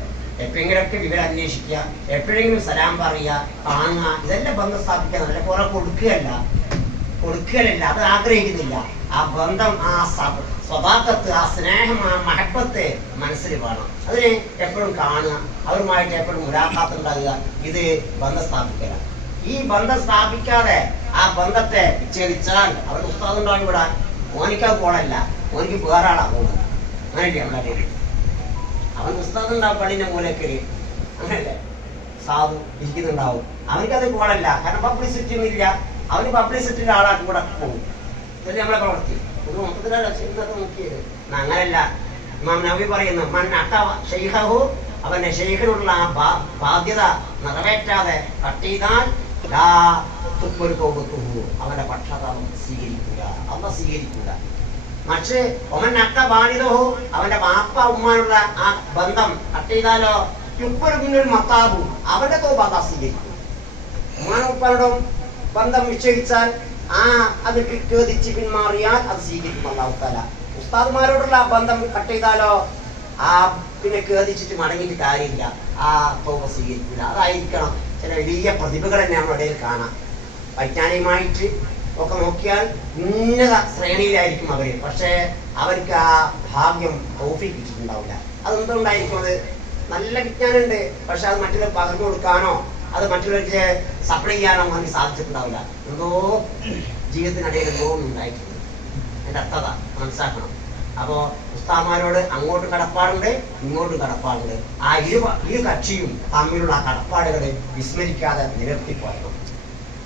എപ്പോഴെങ്കിലൊക്കെ വിവരം അന്വേഷിക്കുക, എപ്പോഴെങ്കിലും സലാം പറയുക, കാണുക, ഇതെല്ലാം ബന്ധം സ്ഥാപിക്കുക. നല്ല കുറെ കൊടുക്കലല്ല, അത് ആഗ്രഹിക്കുന്നില്ല. ആ ബന്ധം, ആ സ്വഭാവത്ത്, ആ സ്നേഹം, ആ മഹബത്ത് മനസ്സിൽ വേണം. അതിനെ എപ്പോഴും കാണുക, അവരുമായിട്ട് എപ്പോഴും മുലാഖാത്ത് ഉണ്ടാകുക. ഇത് ബന്ധം സ്ഥാപിക്കല. ഈ ബന്ധം സ്ഥാപിക്കാതെ ആ ബന്ധത്തെ വിച്ഛേദിച്ചാൽ അവരുടെ ഉസ്താദുണ്ടാവും ഇവിടെ, ഓനിക്ക് അത് പോണല്ല, ഓനിക്ക് വേറെ ആളാ പോകുന്നത്. അങ്ങനെയല്ലേ നമ്മുടെ അവൻ ഉസ്താദുണ്ടാവും പള്ളിന്റെ മൂലക്കര്, അങ്ങനല്ലേ സാധു ഇരിക്കുന്നുണ്ടാവും. അവനിക്കത് പോണല്ല, കാരണം പബ്ലിസിറ്റി ഒന്നും ഇല്ല. അവന് പബ്ലിസിറ്റിയുടെ ആളാക്കി കൂടെ പോകും. ഇതല്ലേ നമ്മളെ പ്രവർത്തി. ഒരു മൊത്തത്തിലൊക്കെ നോക്കിയത് അങ്ങനല്ല. ഇമാം നബവി പറയുന്നു, മൻ അത ശൈഖഹു, അവന്റെ ശൈഖിനുള്ള ആ ബാധ്യത നിറവേറ്റാതെ കട്ട് ചെയ്താൽ അവന്റെ പക്ഷപാതം സ്വീകരിക്കുക, അല്ല സ്വീകരിക്കുക. മറിച്ച് ഒമൻ അട്ട ബാണിതഹു, അവന്റെ വാപ്പ ഉമ്മാനുള്ള ആ ബന്ധം കട്ട് ചെയ്താലോ യുപ്പുൽ മത്താബു, അവന്റെ തോബ സ്വീകരിക്കും. ഉമ്മാനും ഉപ്പാനോടും ബന്ധം വിച്ഛേദിച്ചാൽ അത് ഖേദിച്ച് പിന്മാറിയാൽ അത് സ്വീകരിക്കും അല്ലാഹു തആല. ഉസ്താദുമാരോടുള്ള ബന്ധം കട്ട് ചെയ്താലോ പിന്നെ ഖേദിച്ചിട്ട് മടങ്ങിയിട്ട് കാര്യമില്ല, ആ തൗബ സ്വീകരിക്കില്ല. അതായിരിക്കണം ചില വലിയ പ്രതിഭകൾ തന്നെ നമ്മുടെ ഇടയിൽ കാണാം. വൈജ്ഞാനികമായിട്ട് ഒക്കെ നോക്കിയാൽ ഉന്നത ശ്രേണിയിലായിരിക്കും അവര്, പക്ഷേ അവർക്ക് ആ ഭാഗ്യം തൗഫീഖ് കിട്ടിയിട്ടുണ്ടാവില്ല. അതെന്തുകൊണ്ടായിരിക്കും? നല്ല വിജ്ഞാനമുണ്ട്, പക്ഷെ അത് മറ്റുള്ളവർ പകർന്നു കൊടുക്കാനോ അത് മറ്റുള്ളവർക്ക് സപ്ലൈ ചെയ്യാനോ അവർക്ക് സാധിച്ചിട്ടുണ്ടാവില്ല. എന്തോ ജീവിതത്തിനിടയിൽ എന്തോ ഒന്നും ഉണ്ടായിട്ടുണ്ട്. എൻ്റെ അർത്ഥത മനസ്സിലാക്കണം. അപ്പോ ഉസ്താദുമാരോട് അങ്ങോട്ടും കടപ്പാടുണ്ട്, ഇങ്ങോട്ടും കടപ്പാടുണ്ട്. ആ ഇരു കക്ഷിയും തമ്മിലുള്ള ആ കടപ്പാടുകൾ വിസ്മരിക്കാതെ നിലനിർത്തിപ്പോരണം.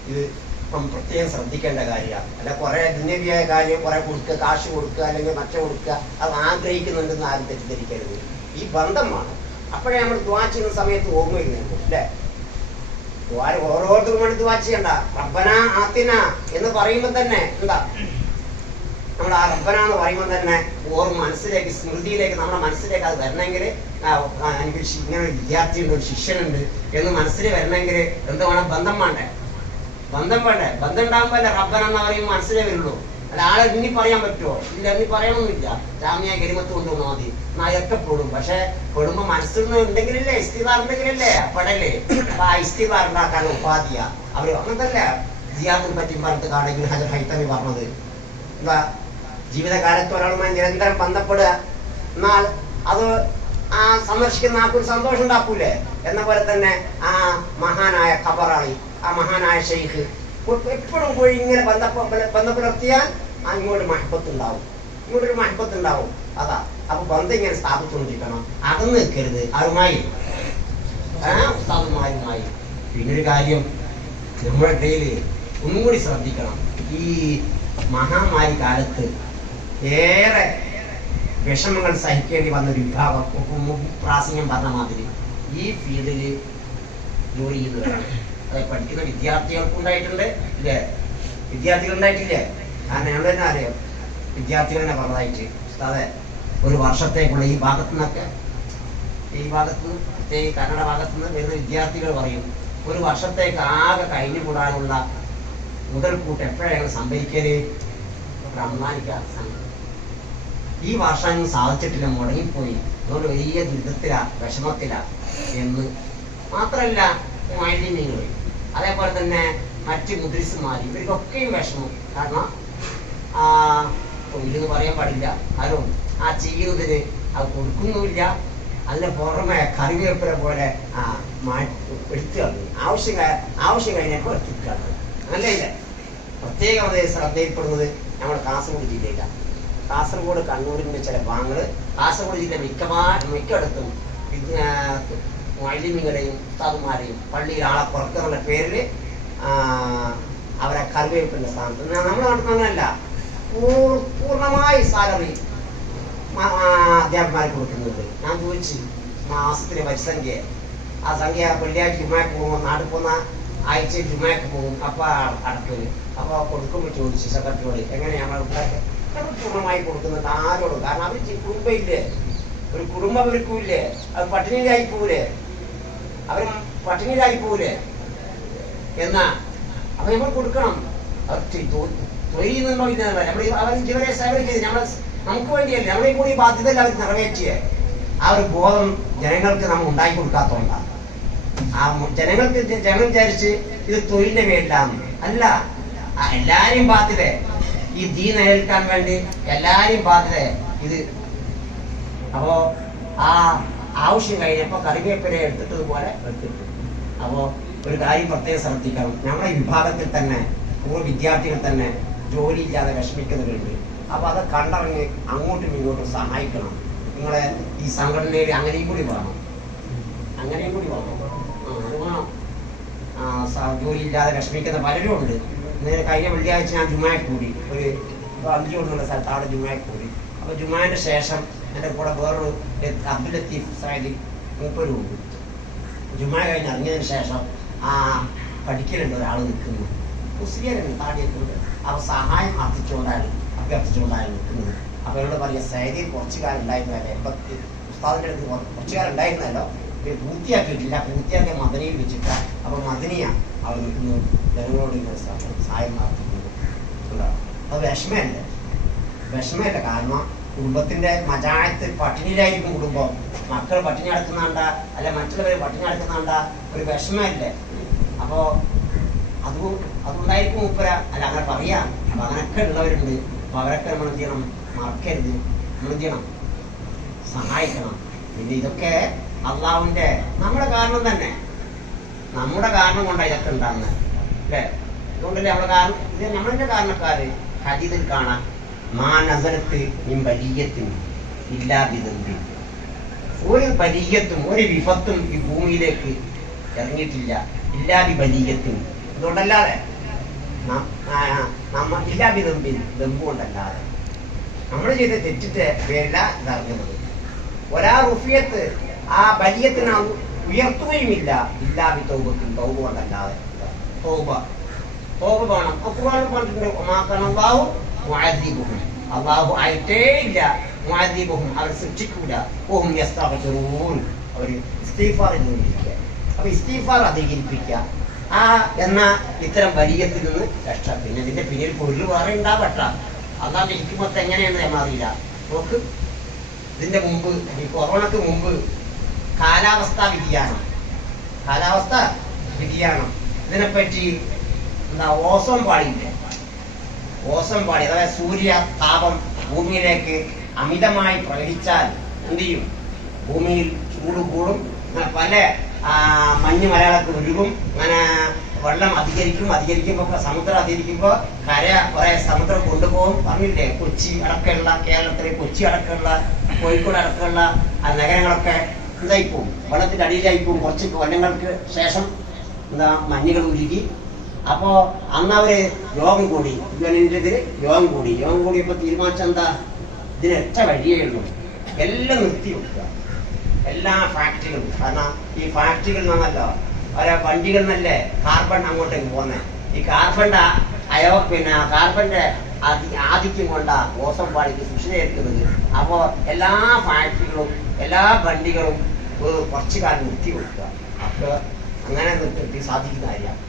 ഇത് ഇപ്പം പ്രത്യേകം ശ്രദ്ധിക്കേണ്ട കാര്യമാണ്. അല്ല കുറെ ദുന്യവിയായ കാര്യം കുറെ കൊടുക്കുക, കാശ് കൊടുക്കുക, അല്ലെങ്കിൽ മറ്റേ കൊടുക്കുക, അത് ആഗ്രഹിക്കുന്നുണ്ടെന്ന് ആരും തെറ്റിദ്ധരിക്കരുത്. ഈ ബന്ധമാണ്. അപ്പോഴേ നമ്മൾ ദുആ ചെയ്യുന്ന സമയത്ത് ഓർമ്മ വരുന്നുണ്ട് അല്ലേ? ഓരോരുത്തർക്കും വേണ്ടി ദുആ ചെയ്യണ്ട. റബ്ബന ആതിന എന്ന് പറയുമ്പോൾ തന്നെ എന്താ, നമ്മൾ ആ റബ്ബന എന്ന് പറയുമ്പോൾ തന്നെ ഓർമ്മ മനസ്സിലേക്ക്, സ്മൃതിയിലേക്ക്, നമ്മുടെ മനസ്സിലേക്ക് അത് വരണമെങ്കിൽ ഇങ്ങനെ ഒരു വിദ്യാർത്ഥിയുണ്ട്, ഒരു ശിഷ്യനുണ്ട് എന്ന് മനസ്സിൽ വരണമെങ്കിൽ എന്ത് വേണം? ബന്ധം വേണ്ടേ? ബന്ധം വേണ്ടേ? ബന്ധം ഉണ്ടാകുമ്പോൾ അല്ലേ റബ്ബന എന്ന് പറയുമ്പോൾ മനസ്സിലേ വരുള്ളൂ. അല്ല ആളെ ഇനി പറയാൻ പറ്റുമോ? ഇല്ല, ഇനി പറയണമെന്നില്ല. ജാമ്യ കരിമത്ത് കൊണ്ടുവന്നാൽ മതി, നായൊക്കെ പെടും. പക്ഷെ പെടുമ്പോ മനസ്സിൽ നിന്ന് ഉണ്ടെങ്കിലല്ലേ, ഇസ്തിഗ്ഫാർ ഉണ്ടെങ്കിലല്ലേ പടല്ലേ. അപ്പൊ ആ ഇസ്തിഗ്ഫാർ ഉണ്ടാക്കാൻ ഉപാധിയ അവര് അങ്ങനത്തല്ല. ജിയാദിനെ പറ്റി പറഞ്ഞിട്ട് കാണെങ്കിൽ ഹജർ ഹൈത്തമി പറഞ്ഞത് എന്താ, ജീവിതകാലത്ത് ഒരാളുമായി നിരന്തരം ബന്ധപ്പെടുക, എന്നാൽ അത് ആ സന്ദർശിക്കുന്ന ആൾക്കൊരു സന്തോഷം ഉണ്ടാക്കൂലേ? എന്ന പോലെ തന്നെ ആ മഹാനായ ഖബറാളി, ആ മഹാനായ ഷെയ്ഖ് എപ്പോഴും പോയി ഇങ്ങനെ ബന്ധപ്പെടുത്തിയാൽ ഇങ്ങോട്ട് മഹബത്ത് ഉണ്ടാവും, ഇങ്ങോട്ടൊരു മഹബത്ത് ഉണ്ടാവും. അതാ അപ്പൊ ബന്ധം ഇങ്ങനെ സ്ഥാപിച്ചുകൊണ്ടിരിക്കണം, അകന്ന് നിൽക്കരുത് ആരുമായി, ഉസ്താദുമാരുമായി. പിന്നൊരു കാര്യം നമ്മുടെ ഇടയിൽ ഒന്നും കൂടി ശ്രദ്ധിക്കണം. ഈ മഹാമാരി കാലത്ത് ഏറെ വിഷമങ്ങൾ സഹിക്കേണ്ടി വന്നൊരു വിഭാഗം, പ്രാസംഗം പറഞ്ഞ മാതിരി ഈ ഫീൽഡില് ജോലി ചെയ്യുന്നവരാണ്. അത് പഠിക്കുന്ന വിദ്യാർത്ഥികൾക്ക് ഉണ്ടായിട്ടുണ്ട് ഇല്ലേ? വിദ്യാർത്ഥികൾ ഉണ്ടായിട്ടില്ലേ? കാരണം ഞങ്ങൾ തന്നെ അറിയാം, വിദ്യാർത്ഥികൾ തന്നെ പറഞ്ഞതായിട്ട് ഉസ്താദെ ഒരു വർഷത്തേക്കുള്ള ഈ ഭാഗത്തു നിന്നൊക്കെ, ഈ ഭാഗത്ത് ഈ കന്നഡ ഭാഗത്തു നിന്ന് വരുന്ന വിദ്യാർത്ഥികൾ പറയും, ഒരു വർഷത്തേക്ക് ആകെ കഴിഞ്ഞു കൂടാനുള്ള മുതൽക്കൂട്ട് എപ്പോഴാണ് സംഭരിക്കല്? റമദാനിക്കാണ്. ഈ വർഷം സാധിച്ചിട്ടില്ല, മുടങ്ങിപ്പോയി, അതുകൊണ്ട് വലിയ ദുരിതത്തിലാ, വിഷമത്തിലാ എന്ന് മാത്രമല്ല മാലിന്യങ്ങൾ, അതേപോലെ തന്നെ മറ്റ് മുദ്രിസുമാർ, ഇവർക്കൊക്കെയും വിഷമം. കാരണം ഇതെന്ന് പറയാൻ പാടില്ല, ആരും ആ ചെയ്യുന്നതിന് അത് കൊടുക്കുന്നുമില്ല. അതിന്റെ പുറമെ കറിവേപ്പില പോലെ എടുത്തു കളഞ്ഞു, ആവശ്യം കഴിഞ്ഞപ്പോൾ എടുത്തിട്ടാണ്. അങ്ങനെയല്ല പ്രത്യേകം അത് ശ്രദ്ധയിൽപ്പെടുന്നത് നമ്മുടെ കാസർഗോഡ് ജില്ലയിലാണ്. കാസർഗോഡ്, കണ്ണൂരിന്റെ ചില ഭാഗങ്ങൾ, കാസർഗോഡ് ജില്ല മിക്കയിടത്തും മാലിന്യങ്ങളെയും ഉസ്താദുമാരെയും പള്ളിയിൽ ആളെ പുറത്തുള്ള പേരിൽ അവരെ കറിവേപ്പിന്റെ സ്ഥാനത്ത്, നമ്മുടെ നാട്ടിൽ അങ്ങനല്ല, പൂർണ്ണമായി സാലറി അധ്യാപകന്മാരെ കൊടുക്കുന്നുണ്ട്. ഞാൻ ചോദിച്ചു മാസത്തിലെ വരിസംഖ്യ, ആ സംഖ്യ വെള്ളിയാഴ്ച ജുമാക്ക് പോകുമ്പോൾ, നാട്ടിൽ പോകുന്ന ആഴ്ചയിൽ ജുമാക്ക് പോകും, അപ്പൊ അടക്കല്. അപ്പൊ കൊടുക്കുമ്പോൾ ചോദിച്ചു സെക്രട്ടറിയോട്, എങ്ങനെയാണ് പൂർണ്ണമായി കൊടുക്കുന്നത് ആരോടും? കാരണം അവർ കുടുംബം ഇല്ലേ, ഒരു കുടുംബം അവർക്കും ഇല്ലേ, അത് പട്ടിണിയിലായി പോവില്ലേ, അവർ പട്ടിണിയിലായി പോവില്ലേ എന്നാ. അപ്പൊ നമ്മൾ കൊടുക്കണം. അവർ തൊഴിലുന്നുണ്ടോ ഇല്ലെന്നല്ല, നമ്മൾ അവർ ജീവനെ സേവനം ചെയ്ത് നമുക്ക് വേണ്ടിയല്ലേ, നമ്മളെ കൂടി ബാധ്യതയല്ല അവർ നിറവേറ്റിയേ. ആ ഒരു ബോധം ജനങ്ങൾക്ക് നമ്മൾ ഉണ്ടാക്കി കൊടുക്കാത്തോണ്ടാണ്. ആ ജനങ്ങൾ വിചാരിച്ച് ഇത് തൊഴിലിന്റെ പേരിലാന്ന് അല്ല, എല്ലാരെയും ബാധ്യത, ഈ ദീൻ നിലനിൽക്കാൻ വേണ്ടി എല്ലാരെയും ബാധ്യത ഇത്. അപ്പോ ആ ആവശ്യം കഴിഞ്ഞപ്പോ കറിവേപ്പില എടുത്തിട്ടതുപോലെ എടുത്തിട്ടു. അപ്പോ ഒരു കാര്യം പ്രത്യേകം ശ്രദ്ധിക്കണം, നമ്മുടെ വിഭാഗത്തിൽ തന്നെ പൂർവ്വ വിദ്യാർത്ഥികൾ തന്നെ ജോലി ഇല്ലാതെ വിഷമിക്കുന്നവരുണ്ട്. അപ്പോൾ അത് കണ്ടറിഞ്ഞ് അങ്ങോട്ടും ഇങ്ങോട്ടും സഹായിക്കണം. നിങ്ങളെ ഈ സംഘടനയിൽ അങ്ങനെയും കൂടി വേണം. ജോലി ഇല്ലാതെ വിഷമിക്കുന്ന പലരും ഉണ്ട്. കഴിഞ്ഞ വെള്ളിയാഴ്ച ഞാൻ ജുമാക്ക് കൂടി, ഒരു 5 കൊണ്ടുള്ള സ്ഥലത്ത് അവിടെ ജുമാക്ക് കൂടി. അപ്പോൾ ജുമാൻ്റെ ശേഷം എൻ്റെ കൂടെ വേറൊരു അബ്ദുൽ ലത്തീഫ് സാഹിബ് മൂപ്പരുണ്ട്. ജുമാ കഴിഞ്ഞ് ഇറങ്ങിയതിന് ശേഷം പഠിക്കലുണ്ട് ഒരാൾ നിൽക്കുന്നു, മുസ്ലിം താടിയൊക്കെ. അപ്പോൾ സഹായം അഭ്യർത്ഥിച്ചുകൊണ്ടാണ് നിൽക്കുന്നത്. അപ്പോൾ എന്നോട് പറയുക, സൈദിൽ കുറച്ചു കാലം ഉണ്ടായിരുന്നല്ലോ, ഉസ്താദിൻ്റെ അടുത്ത് കുറച്ചു കാലം ഉണ്ടായിരുന്നല്ലോ, പൂർത്തിയാക്കിയിട്ടില്ല, പൂർത്തിയാക്കിയ മദനിയിൽ വെച്ചിട്ട്. അപ്പോൾ മദനിയ അവർ നിൽക്കുന്നു, ജനങ്ങളോട് സഹായം നടത്തുന്നത്. അത് വിഷമല്ല. കാരണം കുടുംബത്തിന്റെ മജായത്ത് പട്ടിണിയിലായിരിക്കും കുടുംബം. മക്കൾ പട്ടിണി അടക്കുന്നാണ്ട, അല്ല മറ്റുള്ളവർ പട്ടിണി അടക്കുന്നാണ്ട, ഒരു വിഷമല്ലേ. അപ്പോൾ അതുകൊണ്ടായിരിക്കും മൂപ്പര അല്ല അങ്ങനെ പറയാം. അപ്പൊ അങ്ങനെയൊക്കെ ഉള്ളവരുണ്ട്. അപ്പൊ അവരൊക്കെ നമ്മൾ എന്ത് ചെയ്യണം, മറക്കരുത്. നമ്മൾ എന്ത് ചെയ്യണം, സഹായിക്കണം. പിന്നെ ഇതൊക്കെ അള്ളാഹുവിന്റെ നമ്മുടെ കാരണം തന്നെ, നമ്മുടെ കാരണം കൊണ്ടാണ് ഇതൊക്കെ ഉണ്ടാകുന്നത് അല്ലേ. അതുകൊണ്ടല്ലേ നമ്മുടെ കാരണം, ഇത് നമ്മളിന്റെ കാരണക്കാര് ഹദീസിൽ കാണാം, മാനസരത്ത് വലിയത്തും ഇല്ലാതിരുന്തി. ഒരു ബലിയത്തും ഒരു വിപത്തും ഈ ഭൂമിയിലേക്ക് ഇറങ്ങിയിട്ടില്ല, ഇല്ലാതി ബലിയത്തും. അതുകൊണ്ടല്ലാതെ ഇല്ലാതി ദമ്പുകൊണ്ടല്ലാതെ നമ്മൾ ചെയ്ത് തെറ്റിട്ട് പേരില്ല ഇതറിഞ്ഞത്. റുഫിയത്ത് ആ ബലിയത്തിന് ഉയർത്തുകയുമില്ല, ഇല്ലാതി തൗബത്തും തൗബ കൊണ്ടല്ലാതെ. തൗബ വേണം. പറഞ്ഞിട്ടുണ്ട്, അള്ളാഹു ആയിട്ടേ ഇല്ല, മുഅദ്ദിബുഹും അവർ ശിക്ഷിക്കൂല, ഓഹും യസ്തഗ്ഫിറൂൻ അവർ ഇസ്തിഗ്ഫാർ ചെയ്തുകൊണ്ടിരിക്കുക. അപ്പൊ ഇസ്തിഗ്ഫാർ അധികരിപ്പിക്കുക എന്ന ഇത്തരം വലിയത്തിൽ നിന്ന് രക്ഷ. പിന്നെ ഇതിന്റെ പിന്നിൽ പൊരുൾ വേറെ ഉണ്ടാവട്ട. അള്ളാഹുവിന്റെ ഹിക്മത്ത് എങ്ങനെയെന്ന് നമ്മളറിയില്ല. നോക്ക്, ഇതിന്റെ മുമ്പ് ഈ കൊറോണക്ക് മുമ്പ് കാലാവസ്ഥാ വ്യതിയാനം ഇതിനെപ്പറ്റി ഓസോൺ പാളിയില്ലേ, ഓസോൺ പാളി അതായത് സൂര്യ താപം ഭൂമിയിലേക്ക് അമിതമായി പ്രവഹിച്ചാൽ എന്ത് ചെയ്യും, ഭൂമിയിൽ ചൂട് കൂടും, പല മഞ്ഞ് മലകളൊക്കെ ഒഴുകും, അങ്ങനെ വെള്ളം അധികരിക്കുമ്പോൾ സമുദ്രം അധികരിക്കുമ്പോൾ കര കുറെ സമുദ്രം കൊണ്ടുപോകും. പറഞ്ഞില്ലേ, കൊച്ചി അടക്കമുള്ള കേരളത്തിലെ കൊച്ചി അടക്കമുള്ള കോഴിക്കോട് അടക്കമുള്ള നഗരങ്ങളൊക്കെ ഇതായിപ്പോവും, വെള്ളത്തിന്റെ അടിയിലായിപ്പോവും. കുറച്ച് കൊല്ലങ്ങൾക്ക് ശേഷം മഞ്ഞുകൾ ഉരുകി. അപ്പോ അന്ന് അവര് യോഗം കൂടി, യോഗം കൂടിയപ്പോ തീരുമാനിച്ചെന്താ, ഇതിനൊറ്റ വഴിയേ ഉള്ളൂ, എല്ലാം നിർത്തി വെക്കുക, എല്ലാ ഫാക്ടറികളും. കാരണം ഈ ഫാക്ടറികളിൽ നിന്നല്ലോ ഓരോ വണ്ടികളിൽ നിന്നല്ലേ കാർബൺ അങ്ങോട്ടേക്ക് പോകുന്നത്. ഈ കാർബണിന്റെ കാർബണിന്റെ ആധിക്യം കൊണ്ടാ ഓസോൺ പാളിക്ക് സൂക്ഷിച്ചേക്കുന്നത്. അപ്പോ എല്ലാ ഫാക്ടറികളും എല്ലാ വണ്ടികളും കുറച്ചു കാലം നിർത്തി വെക്കുക. അപ്പൊ അങ്ങനെ നിർത്തി സാധിക്കുന്ന കാര്യമാണ്,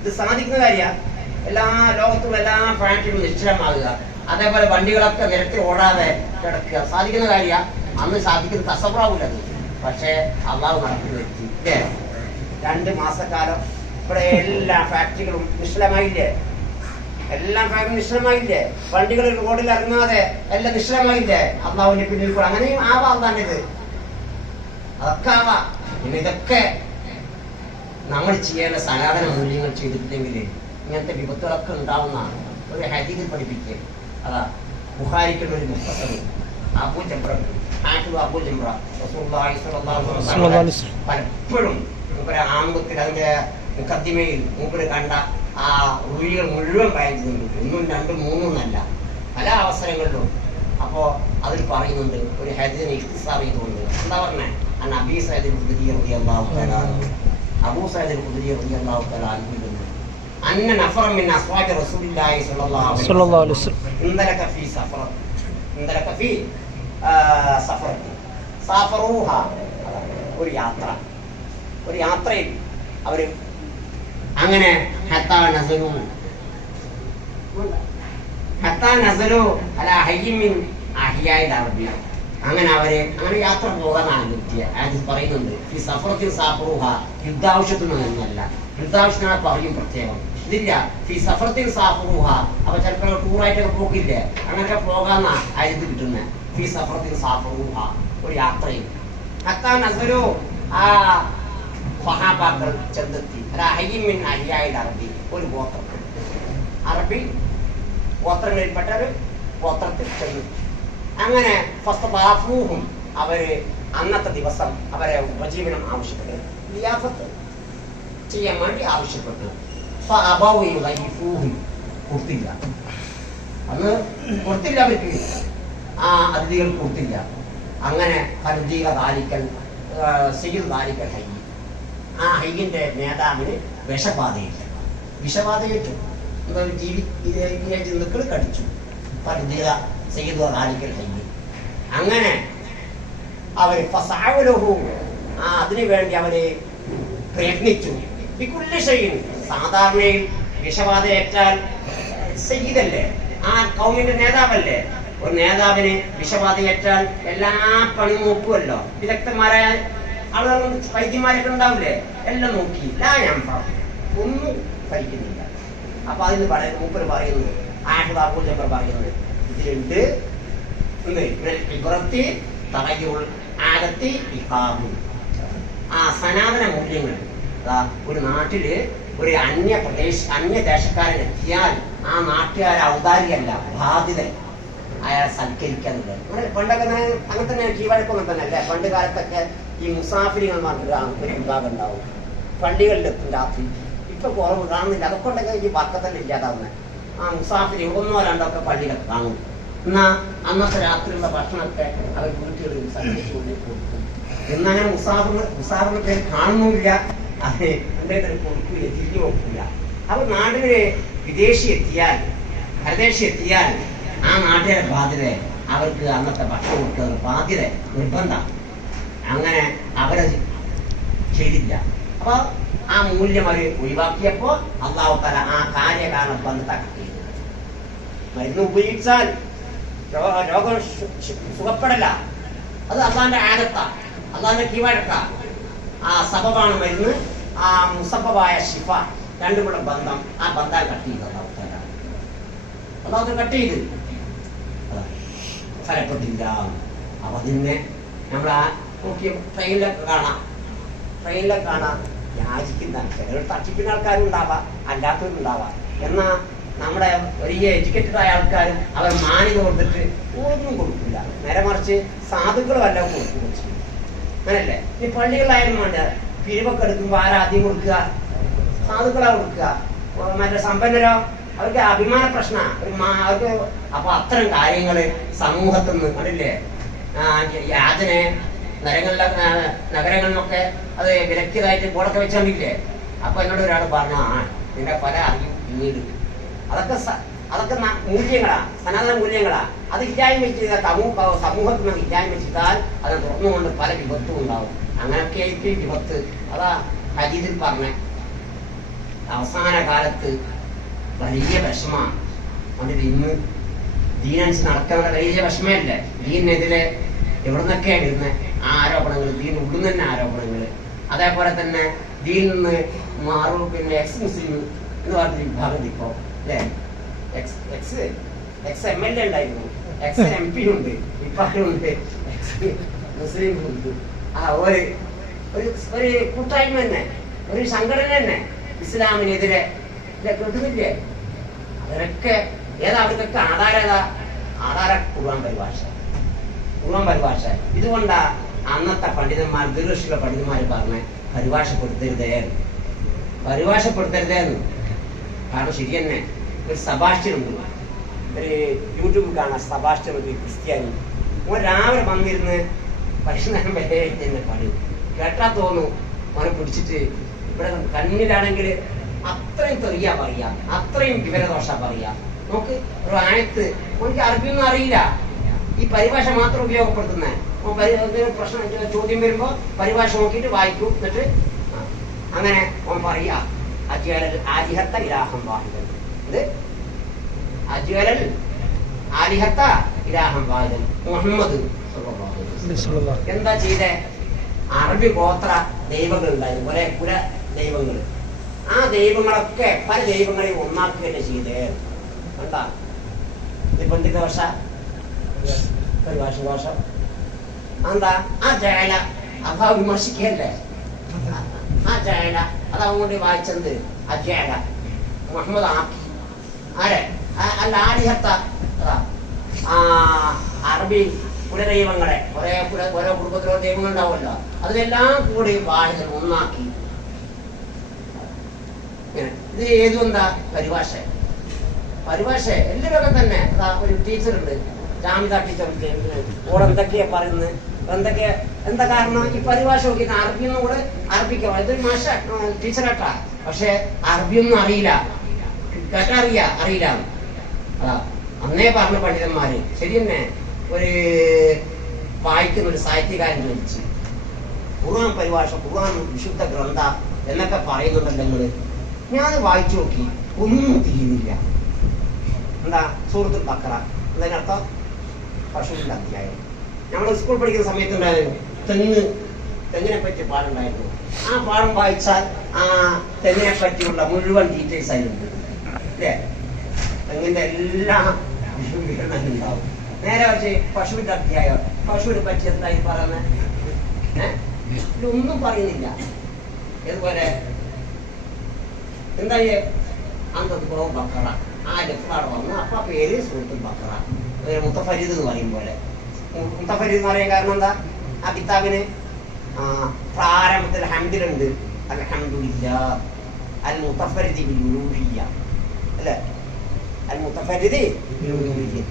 ഇത് സാധിക്കുന്ന കാര്യമാണ്. എല്ലാ ലോകത്തുള്ള എല്ലാ ഫാക്ടറികളും നിശ്ചലമാകുക, അതേപോലെ വണ്ടികളൊക്കെ നിരത്തി ഓടാതെ കിടക്കുക, സാധിക്കുന്ന കാര്യമാണ്. അന്ന് സാധിക്കുന്ന തസവറാവില്ല. പക്ഷേ അള്ളാഹു നടത്തി വരുത്തി ഇല്ലേ. 2 മാസക്കാലം ഇവിടെ എല്ലാ ഫാക്ടറികളും നിശ്ചലമായില്ലേ, എല്ലാ ഫാക്ടറിയും നിശ്ചലമായില്ലേ, വണ്ടികൾ റോഡിൽ ഇറങ്ങാതെ എല്ലാം നിശ്ചലമായില്ലേ. അള്ളാഹുവിന്റെ പിന്നിൽ കൂടെ അങ്ങനെയും ആവാം തന്നെ, ഇത് അതൊക്കെ ആവാം. പിന്നെ ഇതൊക്കെ നമ്മൾ ചെയ്യേണ്ട സനാതന മൂല്യങ്ങൾ ചെയ്തിട്ടില്ലെങ്കിൽ ഇങ്ങനത്തെ വിപത്തുകളൊക്കെ ഉണ്ടാവുന്നതാണ്. ഒരു ഹദീസിൽ പഠിപ്പിക്കുക, അതാ ബുഖാരിക്കുള്ള ഒരു മുഖ്തസർ അബൂ ജംറ പലപ്പോഴും മൂപ്പര് ആമുഖത്തിൽ അതിന്റെ മുഖദ്ദിമയിൽ മൂപ്പര് കണ്ട ആ റുഴികൾ മുഴുവൻ പറയുന്നുണ്ട്. 1, 2, 3 എന്നല്ല, പല അവസരങ്ങളിലും. അപ്പോ അതിൽ പറയുന്നുണ്ട്, ഒരു ഹദീസിനെ ഇഖ്തിസാർ ചെയ്തുകൊണ്ട് എന്താ പറഞ്ഞേ, അബീ സഈദ് ഖുദ്രി റളിയല്ലാഹു തആല അൻഹു, അബൂ സഈദ് ഖുദ്രി റളിയല്ലാഹു തആല അൻഹു അന്ന നഫറൻ മിൻ അസ്വാബി റസൂലില്ലാഹി സ്വല്ലല്ലാഹു അലൈഹി വസല്ലം ഇൻദലക ഫീ സഫർ സാഫറൂഹ, ഒരു യാത്രയിൽ അവര് അങ്ങനെ ഹത്താ നസലു അലാ ഹയ്യിൻ മിൻ അഹ്യാഇൽ അർദി, അങ്ങനെ യാത്ര പോകാനാണ് നിർത്തിയ. അത് പറയുന്നുണ്ട്, ഈ സഫറത്തിൽ സാഫറൂഹ, യുദ്ധാവശ്യത്തിന് നിന്നല്ല, യുദ്ധാവശ്യത്തിനാണ് പറയും പ്രത്യേകം. ഇതില്ല, ഈ സഫറത്തിൽ സാഫറൂഹ. അപ്പൊ ചിലപ്പോൾ ടൂറായിട്ടൊക്കെ പോക്കില്ലേ, അങ്ങനെയൊക്കെ പോകാന്ന ആയത് കിട്ടുന്നത്. ഈ സഫറത്തിൽ സാഫറൂഹ, ഒരു യാത്രയിൽ ഹത്താ നസലു, ആ സ്വഹാബാക്കൾ ചെന്നെത്തി അലാ ഹയ്യിൻ മിൻ അഹ്യാഇൽ അർദി, ഒരു ഗോത്രത്തിൽ അറബി ഗോത്രങ്ങളിൽപ്പെട്ട ഒരു ഗോത്രത്തിൽ ചെന്നു. അങ്ങനെ ഫസ്തദാഫൂഹും അവര് അന്നത്തെ ദിവസം അവരെ ഉപജീവനം ആവശ്യപ്പെട്ടു, ലിയാഫത്ത് ചെയ്യാൻ വേണ്ടി ആവശ്യപ്പെട്ടു. കൊടുത്തില്ല, അന്ന് കൊടുത്തില്ല, അവർക്ക് ആ അതിഥികൾ കൊടുത്തില്ല. അങ്ങനെ ഫർജീക ദാലിക്കൽ സയ്യിദ് ദാലിക്കൽ ഹൈ, ആ ഹൈയിന്റെ നേതാവിന് വിഷബാധയേറ്റു. ജന്തുക്കൾ കടിച്ചു. ഫർജീക സയ്യിദ് ദാലിക്കൽ ഹൈ. അങ്ങനെ അവര് ഫസാവലഹു, അതിനു വേണ്ടി അവര് പ്രയത്നിച്ചു. സാധാരണയിൽ വിഷബാധയേറ്റാൽ സയ്യിദല്ലേ, ആ കൗമിന്റെ നേതാവല്ലേ, ഒരു നേതാവിന് വിഷബാധയേറ്റാൽ എല്ലാ പണി നോക്കുമല്ലോ. വിദഗ്ധന്മാരായ ആളുകൾ വൈദ്യന്മാരൊക്കെ ഉണ്ടാവില്ലേ, എല്ലാം നോക്കി ഒന്നും ഫലിക്കുന്നില്ല. അപ്പൊ അതിന് മൂപ്പര് പറയുന്നത്, ആഹുദാബുൽ ജബർ പറയുന്നത്, ഇതിലുണ്ട് ഇബ്രത്തി തകയ്യുൾ ആദത്തി ഇഖാമു. ആ സനാതന മൂല്യങ്ങൾ. ഒരു നാട്ടില് ഒരു അന്യദേശക്കാരൻ എത്തിയാൽ ആ നാട്ടുകാരെ ഔദാര്യമല്ല, ബാധ്യത അയാളെ സൽക്കരിക്കാന്നുള്ളത്. പണ്ടൊക്കെ അങ്ങനെ തന്നെ കീഴ്വഴക്കൊന്നും തന്നെ അല്ലേ. പണ്ട് കാലത്തൊക്കെ ഈ മുസാഫിരികൾ മാത്രം ഒരു വിഭാഗം ഉണ്ടാവും പള്ളികളിലെത്തും രാത്രി. ഇപ്പൊ കുറവ് കാണുന്നില്ല. അതൊക്കെ ഈ വർക്കത്തന്നെ ഇല്ലാതാവുന്നത്. ആ മുസാഫിരി ഒന്നോ രണ്ടോ ഒക്കെ പള്ളികളൊക്കെ കാണും. എന്നാ അന്നത്തെ രാത്രിയുള്ള ഭക്ഷണമൊക്കെ അവർ വീട്ടുകളിൽ സൽക്കരിച്ചുകൊണ്ട് കൊടുക്കും. എന്നങ്ങനെ മുസാഫിറിന്റെ പേര് കാണുന്നില്ല, അത് എന്റെ കൊടുക്കില്ല, തിരിഞ്ഞു നോക്കില്ല. അവർ നാട്ടില് വിദേശി എത്തിയാൽ, പരദേശി എത്തിയാൽ ആ നാട്ടുകാരെ ബാധ്യത അവർക്ക് അന്നത്തെ ഭക്ഷണം കൊടുക്കുന്ന ബാധ്യത നിർബന്ധം. അങ്ങനെ അവരത് ചെയ്തില്ല. അപ്പൊ ആ മൂല്യം അവർ ഒഴിവാക്കിയപ്പോ അല്ലാഹു തആല ആ കാര്യകാരണ ബന്ധത്തെ ചെയ്തു. മരുന്ന് ഉപയോഗിച്ചാൽ രോഗം സുഖപ്പെടല, അത് അള്ളാന്റെ ആദത്താ, അള്ളാന്റെ കീഴ്വഴക്ക. ആ സബബാണ് മരുന്ന്. ആ മുസബബായ ശിഫ രണ്ടും കൂടെ ബന്ധം, ആ ബന്ധം കട്ട് ചെയ്തു അള്ളാഹു കട്ട് ചെയ്ത് ഫലപ്പെട്ടില്ല. അപ്പൊ അതിനെ നമ്മൾ ആ നോക്കിയ ട്രെയിനിലൊക്കെ കാണാം യാചിക്കുന്ന ചിലർ തട്ടിപ്പിക്കുന്ന ആൾക്കാരും ഉണ്ടാവാം, അല്ലാത്തവരും ഉണ്ടാവാം. എന്നാ നമ്മുടെ വലിയ എഡ്യൂക്കേറ്റഡ് ആയ ആൾക്കാരും അവർ മാന്യത കൊടുത്തിട്ട് ഒന്നും കൊടുക്കില്ല. നേരെ മറിച്ച് സാധുക്കൾ വല്ലതും കൊടുക്കുക. അങ്ങനല്ലേ ഈ പള്ളികളായാലും വേണ്ട, പിരിവൊക്കെ എടുക്കുമ്പോൾ ആരാദ്യം കൊടുക്കുക? സാധുക്കളാ കൊടുക്കുക. മറ്റേ സമ്പന്നരോ അവർക്ക് അഭിമാന പ്രശ്ന അവർക്ക്. അപ്പൊ അത്തരം കാര്യങ്ങള് സമൂഹത്തിൽ നിന്ന് കണ്ടില്ലേ, യാചന നഗരങ്ങളിലൊക്കെ അത് വിലക്കിയതായിട്ട് ബോർഡൊക്കെ വെച്ചോണ്ടില്ലേ. അപ്പൊ എന്നോട് ഒരാൾ പറഞ്ഞു, നിന്റെ പല അറിയും പിന്നീട്. അതൊക്കെ മൂല്യങ്ങളാ, സനാതന മൂല്യങ്ങളാ. അത് ഇല്ലായ്മ ചെയ്താൽ സമൂഹത്തിൽ നിന്ന് ഇല്ലായ്മ ചെയ്താൽ അത് തുറന്നുകൊണ്ട് പല വിപത്തും ഉണ്ടാവും. അങ്ങനെയൊക്കെ ആയിരിക്കും വിപത്ത്. അതാ ഹദീസിൽ പറഞ്ഞ അവസാന കാലത്ത് വലിയ വിഷമാണ്. അതിൽ ഇന്ന് ദീനനുസരിച്ച് നടക്കുന്ന വലിയ വിഷമല്ലേ. ദീനെതിരെ എവിടുന്നൊക്കെയാണ് വരുന്നത് ആരോപണങ്ങൾ, ദീൻ ഉള്ളിൽ തന്നെ ആരോപണങ്ങൾ. അതേപോലെ തന്നെ ദീനിൽ നിന്ന് മാറും. പിന്നെ എക്സ് മുസ്ലിം എന്ന് പറഞ്ഞൊരു വിഭാഗം ഇപ്പോ അല്ലേ, എക്സ് MLA ഉണ്ടായിരുന്നു, എക്സ് MP ഉണ്ട്, ഇപ്പാളുണ്ട്, മുസ്ലിം ഉണ്ട്. ആ ഒരു കൂട്ടായ്മ തന്നെ, ഒരു സംഘടന തന്നെ ഇസ്ലാമിനെതിരെ കേൾക്കുന്നില്ലേ. അവരൊക്കെ അവർക്കൊക്കെ ആധാര ഖുർആൻ പരിഭാഷ. ഇതുകൊണ്ടാ അന്നത്തെ പണ്ഡിതന്മാർ, ദീർഘ പണ്ഡിതന്മാർ പറഞ്ഞ പരിഭാഷപ്പെടുത്തരുതേന്ന്. കാരണം ശരി തന്നെ. ഒരു സബാസ്റ്റ്യൻ ഉണ്ട്, ഒരു യൂട്യൂബിൽ കാണാം, സബാസ്റ്റ്യൻ ഒരു ക്രിസ്ത്യാനി. ഓൻ രാവിലെ വന്നിരുന്ന് പരിശുദ്ധം വരെ തന്നെ പണി കേട്ടാ തോന്നും ഓനെ പിടിച്ചിട്ട് ഇവിടെ കണ്ണിലാണെങ്കിൽ അത്രയും തെറിയാ പറയാ, അത്രയും വിവരദോഷ പറയാ. നമുക്ക് ഒരു ആയത്ത് ഓനിക്ക് അറബിയൊന്നും അറിയില്ല, ഈ പരിഭാഷ മാത്രം ഉപയോഗപ്പെടുത്തുന്നേ. പ്രശ്നം ചോദ്യം വരുമ്പോ പരിഭാഷ നോക്കിയിട്ട് വായിക്കും. എന്നിട്ട് അങ്ങനെ ഓൻ പറയാ അജ്വലൽ ആലിഹത്ത ഇലാഹം വാഹിദൻ. ഇത് അജ്വലൽ ആലിഹത്ത ഇലാഹം വാഹിദൻ മുഹമ്മദ് എന്താ ചെയ്തേ? അറബി ഗോത്ര ദൈവങ്ങൾ ഉണ്ടായിരുന്നു, കുറെ കുല ദൈവങ്ങൾ. ആ ദൈവങ്ങളൊക്കെ പല ദൈവങ്ങളെയും ഒന്നാക്കുകയല്ലേ ചെയ്തേ. എന്താ ഇത് പണ്ഡിത ഭാഷ, പരിഭാഷ എന്താ? ആ ജയല അതാ വിമർശിക്കല്ലേ. ആ ജയല അതാ കൊണ്ട് വായിച്ചത്. ആ ജയല മുഹമ്മദ് ആക്കി ആരെ അല്ല ആലിഹത്ത അറബി കുലദൈവങ്ങളെ ഓരോ കുടുംബത്തിലോ ദൈവങ്ങൾ ഉണ്ടാവുമല്ലോ, അതിലെല്ലാം കൂടി വാഹിദൻ ഒന്നാക്കി. ഇത് ഏതും എന്താ പരിഭാഷ. എല്ലാവരൊക്കെ തന്നെ ഒരു ടീച്ചറുണ്ട്, ജാമിദ ടീച്ചർ, ഓളെന്തൊക്കെയാ പറയുന്നത്, എന്താ കാരണം ഈ പരിഭാഷ നോക്കി അറബിയൊന്നും കൂടെ അറബിക്കാം. ഇതൊരു മാഷ ടീച്ചറാട്ടാ, പക്ഷെ അറബിയൊന്നും അറിയില്ല, അറിയില്ല. അന്നേ പറഞ്ഞ പണ്ഡിതന്മാര് ശരി തന്നെ. ഒരു വായിക്കുന്ന ഒരു സാഹിത്യകാരൻ ചോദിച്ചു, ഖുർആൻ പരിഭാഷ, ഖുർആൻ വിശുദ്ധ ഗ്രന്ഥ എന്നൊക്കെ പറയുന്നുണ്ടല്ലോ നിങ്ങള്. ഞാൻ വായിച്ചു നോക്കി, ഒന്നും തിരിയുന്നില്ല. എന്താ സൂറത്തുൽ ബഖറ എന്നതിനർത്ഥം പശുവിന്റെ അധ്യായം. നമ്മൾ സ്കൂൾ പഠിക്കുന്ന സമയത്തുണ്ടായിരുന്നു തെങ്ങിനെ പറ്റി പാടുണ്ടായിരുന്നു. ആ പാഠം വായിച്ചാൽ ആ തെങ്ങിനെ പറ്റിയുള്ള മുഴുവൻ ഡീറ്റെയിൽസ് അതിലുണ്ട് അല്ലേ. തെങ്ങിന്റെ എല്ലാ വിവരണങ്ങളും ഉണ്ടാവും. നേരെ വെച്ച് പശുവിന്റെ അധ്യായം, പശുവിനെ പറ്റി എന്തായി പറയുന്നത് ഒന്നും പറയുന്നില്ല. ഇതുപോലെ എന്തായി അന്തപുറവും ബക്കറ ആ ലഫ്ലാട് വന്നു. അപ്പൊ ആ പേര് സൂറത്തുൽ ബഖറ. മുത്തഫരീദ് എന്ന് പറയും പോലെ. മുത്തഫരീദ് എന്ന് പറയാൻ കാരണം എന്താ, ആ കിതാബിന് പ്രാരംഭത്തിൽ ഹംദിലുണ്ട് അൽഹംദുലില്ലാഹ് അൽ മുത്തഫരിദി ബിൽ ഉലൂഹിയ്യ അല്ലേ, അൽ മുത്തഫരിദി ബിൽ ഉലൂഹിയ്യ.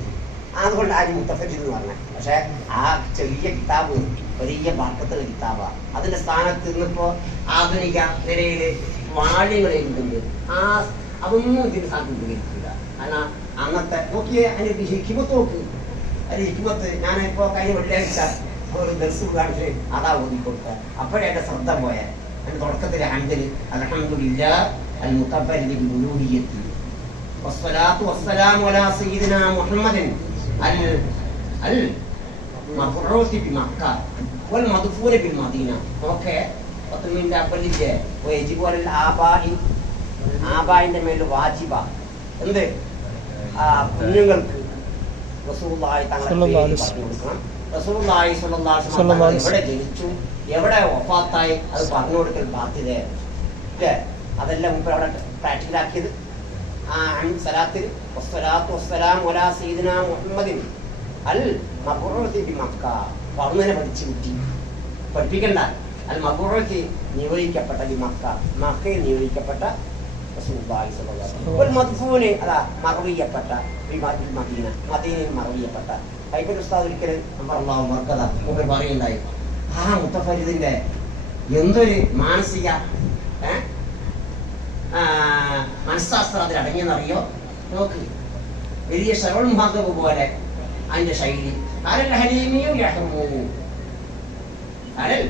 അതുകൊണ്ട് അൽ മുത്തഫരിദ് എന്ന് പറഞ്ഞത്. പക്ഷെ ആ ചെറിയ കിതാബ് വലിയ പാട്ടത്തുള്ള കിതാബാ. അതിന്റെ സ്ഥാനത്ത് ഇന്നിപ്പോ ആധുനിക നിലയിൽ വാള്യങ്ങൾ എഴുതുന്നുണ്ട്. അതൊന്നും ഇതിന് സാധ്യതയില്ല. കാരണം അന്നത്തെ നോക്കിയേ അതിന്റെ ഹിക്മത്ത് നോക്ക്. അതിന്റെ ഹിക്മത്ത് ഞാനിപ്പോ കഴിഞ്ഞ വെള്ളിയാഴ്ച ഒരു ദർസ് കാണിച്ച് അതാ ഓതിക്കൊടുത്ത. അപ്പോഴേ എന്റെ ശ്രദ്ധ പോയ അതിന്റെ തുടക്കത്തിലെ ഹംദിൽ അൽഹംദുലില്ലാഹ് അൽ മുത്തഫരിദി ബിൽ ഉലൂഹിയ്യത്തി വസ്സലാത്തു വസ്സലാമു അലാ സയ്യിദിനാ മുഹമ്മദിൻ അൽ മബ്ഊസ് ബി മക്ക വൽ മദ്ഫൂൻ ബിൽ മദീന. ഓക്കേ പത്തുമിന്റെ അപ്പലില്ലേ വയജിബു അൽ ആബായിന്റെ മേൽ വാജിബ എന്ത് കുഞ്ഞുങ്ങൾക്ക് റസൂലുള്ളാഹി തങ്ങളെ പറഞ്ഞു കൊടുക്കണം. റസൂലുള്ളാഹി സ്വല്ലല്ലാഹു അലൈഹി വസല്ലം എവിടെ ജനിച്ചു, എവിടെ വഫാത്തായി അത് പറഞ്ഞു കൊടുക്കൽ ബാധ്യതയാണ് അല്ലേ. അതെല്ലാം മുമ്പ് അവിടെ പ്രാക്ടിക്കലാക്കിയത് സലാത്തിൽ വസ്സലാത്തു വസ്സലാമു അലാ സയ്യിദിനാ മുഹമ്മദിൻ അൽ മബ്ഊസ് ബി മക്ക. പറഞ്ഞതിനെ പഠിച്ചു കുട്ടി പഠിപ്പിക്കണ്ട. അൽ മബ്ഊസ് നിയോഗിക്കപ്പെട്ട ബി മക്ക, മക്കയിൽ നിയോഗിക്കപ്പെട്ട റസൂലുള്ളാഹി സ്വല്ലല്ലാഹു അലൈഹി വസല്ലം. വൽ മദ്ഫൂൻ അതാ മറവിയപ്പെട്ട മദീന, മദീനയിൽ മറവിയപ്പെട്ട. കൈപ്പറ്റ് ഉസ്താദ് ഒരിക്കൽ അല്ലാഹു മർക്കദ മുമ്പ് പറയുണ്ടായി, ആ മുത്തഫരിദിന്റെ എന്തൊരു മാനസിക മനഃശാസ്ത്രം അതിൽ അടങ്ങിയെന്നറിയോ നോക്ക്. വലിയ ശരവൺ മാധവ് പോലെ അതിന്റെ ശൈലി. അലൽ ഹലീമിയു യഹ്റമു, അലൽ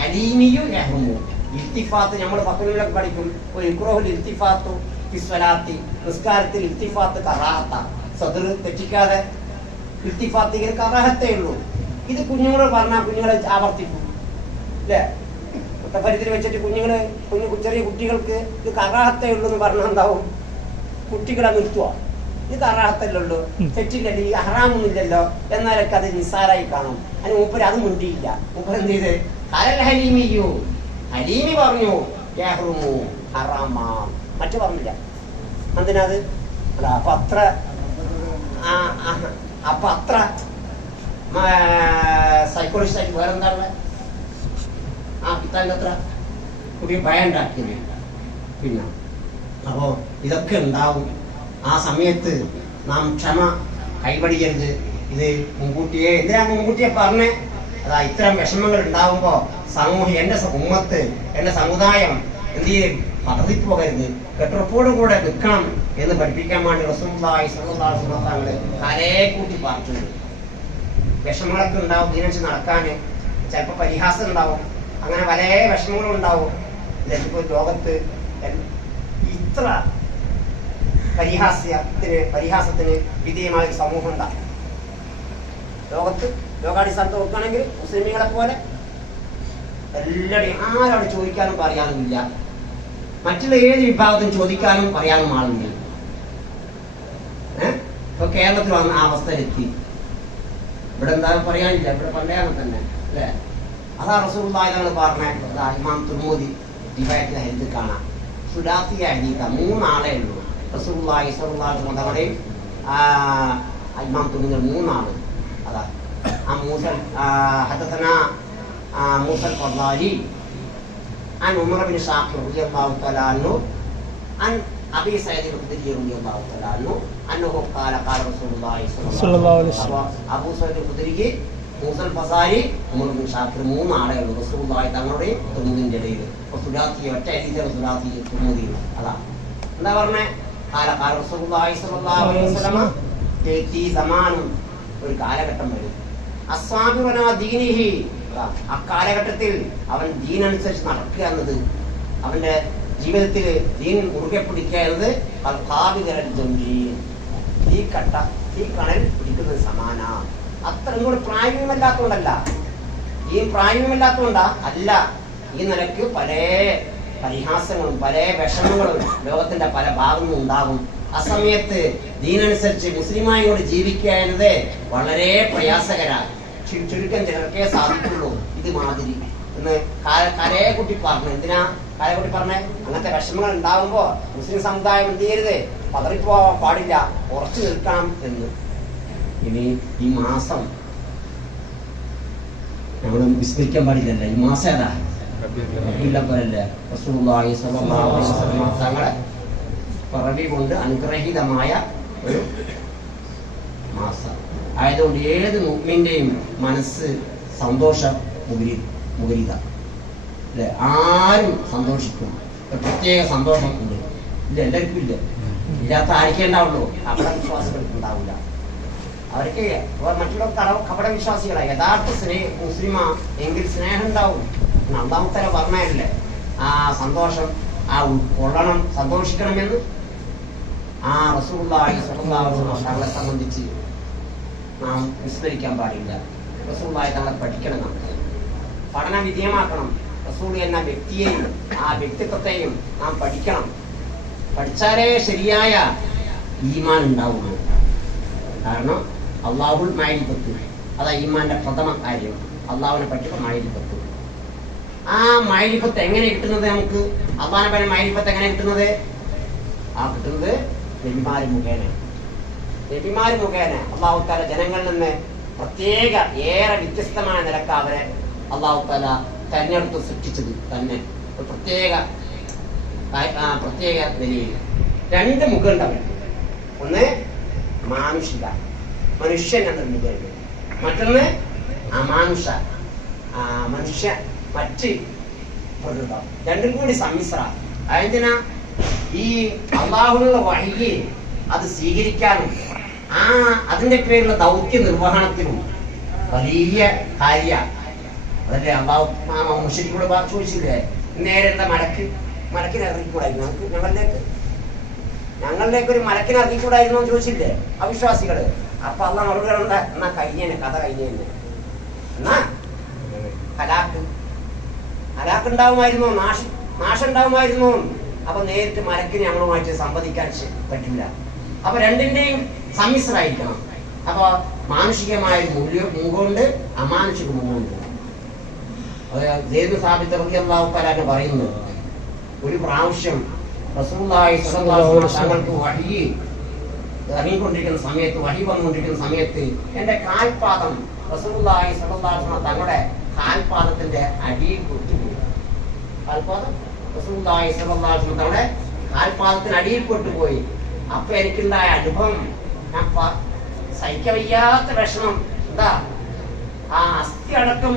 ഹലീമിയു യഹ്റമു. ഇൽത്തിഫാത്ത് നമ്മൾ പത്തുകളിലൊക്കെ പഠിക്കും. ഒരു ഇക്റോഹുൽ ഇൽത്തിഫാത്തു ഫി സ്വലാത്തി, നിസ്കാരത്തിൽ ഇൽത്തിഫാത്ത് കറാഹത്ത. സദർ തെറ്റിക്കാതെ ഇൽത്തിഫാത്ത് കറാഹത്തേ ഉള്ളൂ. ഇത് കുഞ്ഞുങ്ങൾ പറഞ്ഞാൽ കുഞ്ഞുങ്ങളെ ആവർത്തിക്കും അല്ലേ. മുത്തഫരിദിൽ വെച്ചിട്ട് ചെറിയ കുട്ടികൾക്ക് ഇത് കറാഹത്തേ ഉള്ളൂ എന്ന് പറഞ്ഞാൽ എന്താവും, കുട്ടികളെ നിർത്തുക. ഇത് കറാഹത്തല്ലുള്ളൂ, തെറ്റില്ലല്ലോ, ഈ ഹറാമൊന്നുമില്ലല്ലോ എന്നാലൊക്കെ അത് നിസ്സാരായി കാണും. അതിന് മൂപ്പര് അത് മുണ്ടിയില്ല. മൂപ്പര് എന്ത് ചെയ്ത് അലൽ ഹലീമിയു, ഹലീമി പറഞ്ഞു യഹ്റുമു ഹറാമാ, മറ്റു പറഞ്ഞില്ല. എന്തിനാത് അപ്പൊ അത്ര സൈക്കോളജിസ്റ്റ് ആയിട്ട് വേറെന്താ ഉള്ളത്. ആ പിത്താൻ്റെ അത്ര പുതിയ ഭയം ഉണ്ടാക്കിയത്. പിന്നെ അപ്പോ ഇതൊക്കെ ഉണ്ടാവും. ആ സമയത്ത് നാം ക്ഷമ കൈവടിയരുത്. ഇത് മുൻകൂട്ടിയെ എന്തിനാ മുൻകൂട്ടിയെ പറഞ്ഞേ, അതാ ഇത്തരം വിഷമങ്ങൾ ഉണ്ടാവുമ്പോ സമൂഹം, എന്റെ ഉമ്മത്ത്, എന്റെ സമുദായം എന്ത് ചെയ്യും, പതറിച്ചു പോകരുത്, കെട്ടുറപ്പോടും കൂടെ നിൽക്കണം എന്ന് പഠിപ്പിക്കാൻ വേണ്ടി റസൂലുള്ളാഹി സ്വല്ലല്ലാഹു അലൈഹി വസല്ലം തങ്ങള് കരേ കൂട്ടി പറഞ്ഞിട്ടുണ്ട്. വിഷമങ്ങളൊക്കെ ഉണ്ടാവും ഇതിനനുസരിച്ച് നടക്കാന്. ചിലപ്പോ പരിഹാസം ഉണ്ടാവും, അങ്ങനെ പല വിഷമങ്ങളും ഉണ്ടാവും. ഇതിപ്പോ ലോകത്ത് ഇത്ര പരിഹാസത്തിന് വിധേയമായ ഒരു സമൂഹം ഉണ്ടാകും ലോകത്ത്. ലോകാടിസ്ഥാനത്ത് നോക്കുകയാണെങ്കിൽ മുസ്ലിമീങ്ങളെ പോലെ എല്ലാവരെയും ആരോട് ചോദിക്കാനും പറയാനുമില്ല. മറ്റുള്ള ഏത് വിഭാഗത്തിനും ചോദിക്കാനും പറയാനും ആളുണ്ട്. ഇപ്പൊ കേരളത്തിൽ വന്ന ആ അവസ്ഥയിലെത്തി. ഇവിടെ എന്താ പറയാനില്ല, ഇവിടെ പണ്ടേ തന്നെ അല്ലേ. അതാ റസൂലുള്ളാഹി തങ്ങൾ പറഞ്ഞത്. ഇമാം തുർമുദി റിവായത്തിൽ ഹദീസ് കാണാം. സുലാസിയ ഹദീസ, 3 ആളേ ഉള്ളൂ. റസൂലുള്ളാഹി സ്വല്ലല്ലാഹു അലൈഹി വസല്ലം തങ്ങളെയും ഇമാം തുനിങ്ങൾ മൂന്നാണ്. അതാ حدثنا موسى الفضالي عن عمر بن شاكر رضي الله تعالى عنه عن أبي سعيد الخدري رضي الله تعالى عنه أنه قال قال رسول الله صلى الله عليه وسلم. Abu Saeed Khudri, Musa Fazari, Umar bin Shakir മൂന്ന് ആളുകൾ റസൂലുള്ളാഹി തങ്ങളുടെ തുർമുദിന്റെ ഇടയിൽ സുലാത്തി ഒറ്റ രീതിയിലുള്ള സുലാത്തി തുർമുദി. അതാ എന്താ പറഞ്ഞേ? قال قال رسول الله صلى الله عليه وسلم يأتي زمان, ഒരു കാലഘട്ടം വരും, അസ്വാബിറനാ ദീനിഹി, അക്കാലഘട്ടത്തിൽ അവൻ ദീനനുസരിച്ച് നടക്കുക എന്നത്, അവന്റെ ജീവിതത്തിൽ ദീൻ മുറുകെ പിടിക്കുക എന്നത് ഈ കണൽ പിടിക്കുന്നത് സമാന. അത്രയും കൂടെ പ്രായോഗികമല്ലാത്തതുകൊണ്ടല്ല, ഈ പ്രായോഗികമല്ലാത്തതുകൊണ്ടാ അല്ല, ഈ നിലയ്ക്ക് പല പരിഹാസങ്ങളും പല വിഷമങ്ങളും ലോകത്തിന്റെ പല ഭാഗങ്ങളും ഉണ്ടാകും. ആ സമയത്ത് ദീനനുസരിച്ച് മുസ്ലിമായി കൊണ്ട് ജീവിക്കുക എന്നത് വളരെ പ്രയാസകരാണ്. ചുരുക്കം ചിലർക്കേ സാധിക്കുള്ളൂ ഇത് മാതിരി എന്ന് കരയെക്കുട്ടി പറഞ്ഞു. എന്തിനാ കരയെക്കുട്ടി പറഞ്ഞേ? അങ്ങനത്തെ വിഷമങ്ങൾ ഉണ്ടാകുമ്പോ മുസ്ലിം സമുദായം എന്ത് ചെയ്യരുത്, പതറിപ്പോവാൻ പാടില്ല, ഉറച്ചു നിൽക്കണം എന്ന്. ഇനി ഈ മാസം നമ്മൾ വിസ്മരിക്കാൻ പാടില്ലല്ലോ. ഈ മാസം ഏതാ? റസൂലുള്ളാഹി സ്വല്ലല്ലാഹു അലൈഹി വസല്ലം തങ്ങളെ പിറവി കൊണ്ട് അനുഗ്രഹീതമായ ഒരു മാസം ആയതുകൊണ്ട് ഏത് മുഅ്മിന്റെയും മനസ്സ് സന്തോഷ മുഖരിത അല്ലെ, ആരും സന്തോഷിക്കും. പ്രത്യേക സന്തോഷം ഉണ്ട് ഇല്ല, എല്ലാവർക്കും ഇല്ല. ഇല്ലാത്ത ആർക്കേ ഉണ്ടാവുള്ളൂ, കപട വിശ്വാസികൾക്ക് ഉണ്ടാവില്ല. അവർക്ക് മറ്റുള്ള കപട വിശ്വാസികളാണ്. യഥാർത്ഥ മുസ്ലിമ എങ്കിൽ സ്നേഹം ഉണ്ടാവും. അള്ളാഹുത്തആല പറഞ്ഞല്ലേ ആ സന്തോഷം ആ ഉൾക്കൊള്ളണം, സന്തോഷിക്കണമെന്ന്. ആ റസൂലുള്ളാഹി സ്വല്ലല്ലാഹു അലൈഹി വസല്ലം തങ്ങളെ സംബന്ധിച്ച് നാം വിസ്മരിക്കാൻ പാടില്ല. റസൂലുള്ളാഹി തങ്ങളെ പഠിക്കണം, നമുക്ക് പഠന വിധേയമാക്കണം. റസൂൽ എന്ന വ്യക്തിയെയും ആ വ്യക്തിത്വത്തെയും നാം പഠിക്കണം. പഠിച്ചാലേ ശരിയായ ഈമാൻ ഉണ്ടാവുള്ളൂ. കാരണം അള്ളാഹുൽ മഅരിഫത്ത്, അതാ ഈമാന്റെ പ്രഥമ കാര്യം. അള്ളാഹുവിനെ പറ്റിയ മഅരിഫത്ത്. ആ മഅരിഫത്ത് എങ്ങനെ കിട്ടുന്നത്? നമുക്ക് അള്ളാഹിനെ പറ്റി മഅരിഫത്ത് എങ്ങനെ കിട്ടുന്നത്? ആ കിട്ടുന്നത് നബിമാര് മുഖേന. നബിമാര് മുഖേന അള്ളാഹു തആല ജനങ്ങളിൽ നിന്ന് പ്രത്യേക ഏറെ വ്യത്യസ്തമായ നിലക്ക് അവരെ അള്ളാഹു തആല തെരഞ്ഞെടുത്ത് സൃഷ്ടിച്ചത് തന്നെ ഒരു പ്രത്യേക നിലയിൽ. രണ്ട് മുഖമുണ്ടവർ. ഒന്ന് മാനുഷിക, മനുഷ്യൻ എന്ന മുഖം. മറ്റൊന്ന് അമാനുഷ, മനുഷ്യ മറ്റ് പ്രകൃതം. രണ്ടും കൂടി സമ്മിശ്ര. അതെന്തിനാ? ഈ അള്ളാഹുവിനുള്ള വഹി അത് സ്വീകരിക്കാനും അതിന്റെ പേരിലുള്ള ദൗത്യ നിർവഹണത്തിനും വലിയ കാര്യ. അതല്ലേ അള്ളാഹു മുശ്രിക്കോട് ചോദിച്ചില്ലേ, നേരെ എന്താ മലക്കിനെ ഇറങ്ങിക്കൂടായിരുന്നു ഞങ്ങളിലേക്ക് ഒരു മലക്കിനെ ഇറങ്ങിക്കൂടായിരുന്നു എന്ന് ചോദിച്ചില്ലേ അവിശ്വാസികള്. അപ്പൊ അള്ളാഹ് മറുപടി ഉണ്ട്, എന്നാ കഴിഞ്ഞേനെ, കഥ കഴിഞ്ഞേനെ, എന്നാ ഹലാക്ക് ഉണ്ടാവുമായിരുന്നു, നാശം ഉണ്ടാവുമായിരുന്നു. അപ്പൊ നേരിട്ട് മലക്കിന് ഞങ്ങളുമായിട്ട് സംവദിക്കാൻ പറ്റില്ല. അപ്പൊ രണ്ടിന്റെയും സമ്മിശ്രമായിരിക്കണം. അപ്പൊ മാനുഷികമായ മുഖമുണ്ട്, അമാനുഷിക മുഖമുണ്ട്. സാബിത്ത് റളിയല്ലാഹു തആല പറയുന്നു, ഒരു പ്രാവശ്യം റസൂലുള്ളാഹി സ്വല്ലല്ലാഹു അലൈഹി വസല്ലം തങ്ങൾക്ക് വഹി ഇറങ്ങിക്കൊണ്ടിരിക്കുന്ന സമയത്ത്, വഹി വന്നുകൊണ്ടിരിക്കുന്ന സമയത്ത് എന്റെ കാൽപാദം റസൂലുള്ളാഹി സ്വല്ലല്ലാഹു അലൈഹി വസല്ലം തങ്ങളുടെ കാൽപാദത്തിന്റെ അടിയിൽ പൊട്ടുപോയി. കാൽപാദം റസൂലുള്ളാഹി സ്വല്ലല്ലാഹു അലൈഹി വസല്ലം തങ്ങളുടെ കാൽപാദത്തിന് അടിയിൽ പൊട്ടുപോയി. അപ്പൊ എനിക്കുണ്ടായ അനുഭവം, ഞാൻ സഹിക്കാൻ വയ്യാത്ത വിഷമം. എന്താ? ആ അസ്ഥി അടക്കം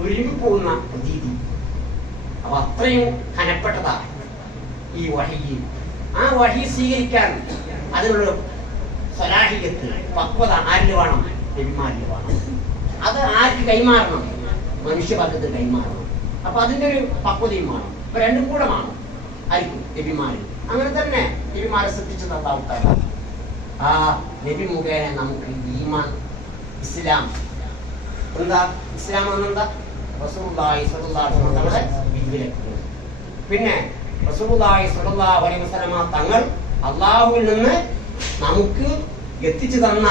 ഒഴുകിപ്പോകുന്ന പ്രതീതി. അപ്പൊ അത്രയും കനപ്പെട്ടതാ ഈ വഹി. ആ വഹി സ്വീകരിക്കാൻ അതിനുള്ള സ്വലാഹിയത്ത്, പക്വത ആരിൽ വേണം? നബിമാരിൽ വേണം. അത് ആർക്ക് കൈമാറണം? മനുഷ്യവർഗത്തിന് കൈമാറണം. അപ്പൊ അതിന്റെ ഒരു പക്വതയും വേണം. അപ്പൊ രണ്ടും കൂടെ വേണം. ആയിരിക്കും നബിമാരിൽ. അങ്ങനെ തന്നെ നബിമാരെ സൃഷ്ടിച്ചത് അല്ലാഹു തആല. ആ നബി മുഖേന നമുക്ക് ഈമാൻ, ഇസ്ലാം. എന്താ ഇസ്ലാം എന്നെന്താ? റസൂലുള്ളാഹി സ്വല്ലല്ലാഹു അലൈഹി വസല്ലം തങ്ങളുടെ വിധിവിലക്കുകൾ. പിന്നെ റസൂലുള്ളാഹി സ്വല്ലല്ലാഹു അലൈഹി വസല്ലം തങ്ങൾ അള്ളാഹുവിൽ നിന്ന് നമുക്ക് എത്തിച്ചു തന്ന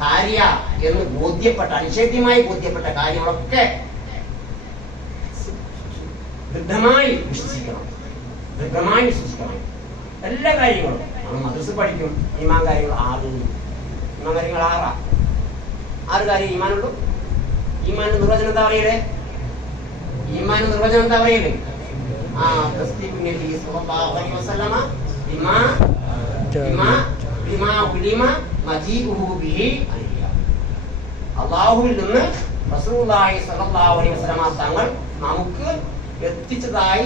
കാര്യ എന്ന് ബോധ്യപ്പെട്ട, അനിഷേധ്യമായി ബോധ്യപ്പെട്ട കാര്യങ്ങളൊക്കെ ദൃഢമായി വിശ്വസിക്കണം. എല്ലാ കാര്യങ്ങളും നമ്മൾ മദ്രസ പഠിക്കും. ഈമാൻ കാര്യങ്ങൾ 6. ഈമാൻ കാര്യങ്ങൾ 6 കാര്യം ഈമാനുള്ളൂ. ഈമാന്റെ നിർവചനം എന്താ പറയലേ? ഈമാന്റെ നിർവചനം എന്താ പറയലേ? തസ്ദീഖു നബി സ്വല്ലല്ലാഹു അലൈഹി വസല്ലമ ബിമാ ഉലിമ മജീഉഹു ബിഹി അല്ലാഹുവിൽ നിന്ന് റസൂലുള്ളാഹി സ്വല്ലല്ലാഹു അലൈഹി വസല്ലമ തങ്ങൾ നമുക്ക് എത്തിച്ചതായി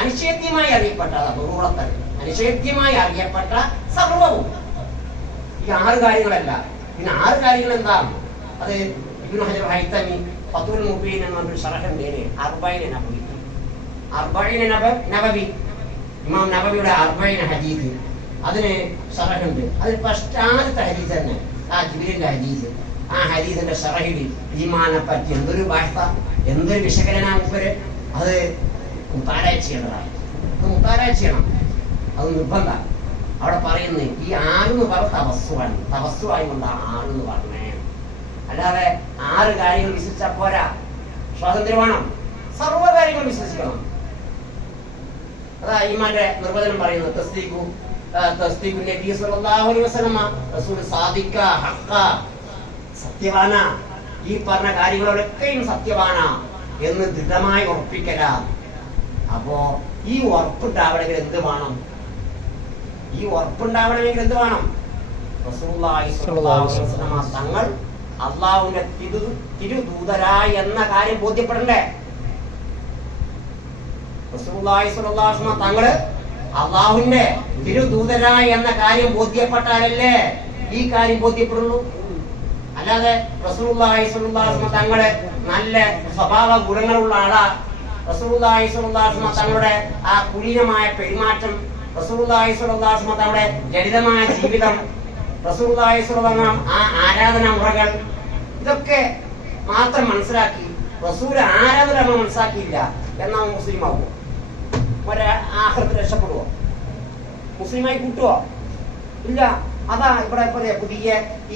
അനിഷേധ്യമായി അറിയപ്പെട്ട സർവവും. ഈ 6 കാര്യങ്ങളല്ല. പിന്നെ 6 കാര്യങ്ങൾ എന്താ? അത് ഇബ്നു ഹജർ ഹൈതമി ഫതുൽ മുബീൻ എന്ന ശറഹുണ്ട്. 40 നബവി, 40 നബവി, ഇമാം നബവിയുടെ 40 ഹദീസ്, അതിന് ശറഹുണ്ട്. അതിൽ ഫസ്റ്റ് ആദ്യത്തെ ഹദീസ് തന്നെ ജിബ്രീലിന്റെ ഹദീസ്. ആ ഹദീസിന്റെ ശറഹിൽ ഈമാനെ പറ്റി എന്തൊരു ഭാഷ, എന്തൊരു വിശകലനാ മുപ്പര്. അത് മുത്താലായ ചെയ്യേണ്ടതാണ്. മുത്താലായ ചെയ്യണം, അത് നിർബന്ധം. അവിടെ പറയുന്നത് ഈ 6 എന്ന് പറഞ്ഞ തവസ്സുവാണ്. തവസ്സുവായി കൊണ്ടാണ് 6 എന്ന് പറഞ്ഞേ. അല്ലാതെ 6 കാര്യങ്ങൾ വിശ്വസിച്ചാൽ പോരാ. സ്വാതന്ത്ര്യം വേണം, സർവ്വ കാര്യങ്ങളും വിശ്വസിക്കണം. അതാ ഈമാന്റെ നിർവചനം പറയുന്നത്. തസ്ദീഖു നബി സ്വല്ലല്ലാഹു അലൈഹി വസല്ലമ റസൂൽ സാദിഖ ഹഖ, സത്യവാന, ഈ പറഞ്ഞ കാര്യങ്ങളൊക്കെയും സത്യവാന എന്ന് ദൃഢമായി ഉറപ്പിക്കല. അപ്പോ ഈ ഉറപ്പുണ്ടാവണമെങ്കിൽ എന്ത് വേണം? ഈ ഉറപ്പുണ്ടാവണമെങ്കിൽ എന്ത് വേണം? റസൂലുള്ളാഹി സ്വല്ലല്ലാഹു അലൈഹി വസല്ലമ തങ്ങൾ അള്ളാഹുവിന്റെ തിരുദൂതരായി എന്ന കാര്യം ബോധ്യപ്പെടണ്ടേ? റസൂലുള്ളാഹി സ്വല്ലല്ലാഹു അലൈഹി വസല്ലമ തങ്ങള് അള്ളാഹുവിന്റെ തിരുദൂതരായി എന്ന കാര്യം ബോധ്യപ്പെട്ടാലല്ലേ ഈ കാര്യം ബോധ്യപ്പെടുള്ളൂ. അല്ലാതെ റസൂലുള്ളാഹി സ്വല്ലല്ലാഹു അലൈഹി വസല്ലം തങ്ങളെ നല്ല സ്വഭാവ ഗുണങ്ങളുള്ള ആളാ, റസൂലുള്ളാഹി സ്വല്ലല്ലാഹു അലൈഹി വസല്ലം തങ്ങളുടെ ആ കുലീനമായ പെരുമാറ്റം, റസൂലുള്ളാഹി സ്വല്ലല്ലാഹു അലൈഹി വസല്ലം തങ്ങളുടെ ലളിതമായ ജീവിതം, റസൂലുള്ളാഹി സ്വല്ലല്ലാഹു അലൈഹി വസല്ലം ആ ആരാധനാ മുറകൾ, ഇതൊക്കെ മാത്രം മനസ്സിലാക്കി റസൂൽ ആരാധന മനസ്സിലാക്കിയില്ല എന്നാ മുസ്ലിം ആവുമോ? ആഖിറത്തിൽ രക്ഷപ്പെടുവോ? മുസ്ലിമായി കൂട്ടുവോ? ഇല്ല. അതാ ഇവിടെ പുതിയ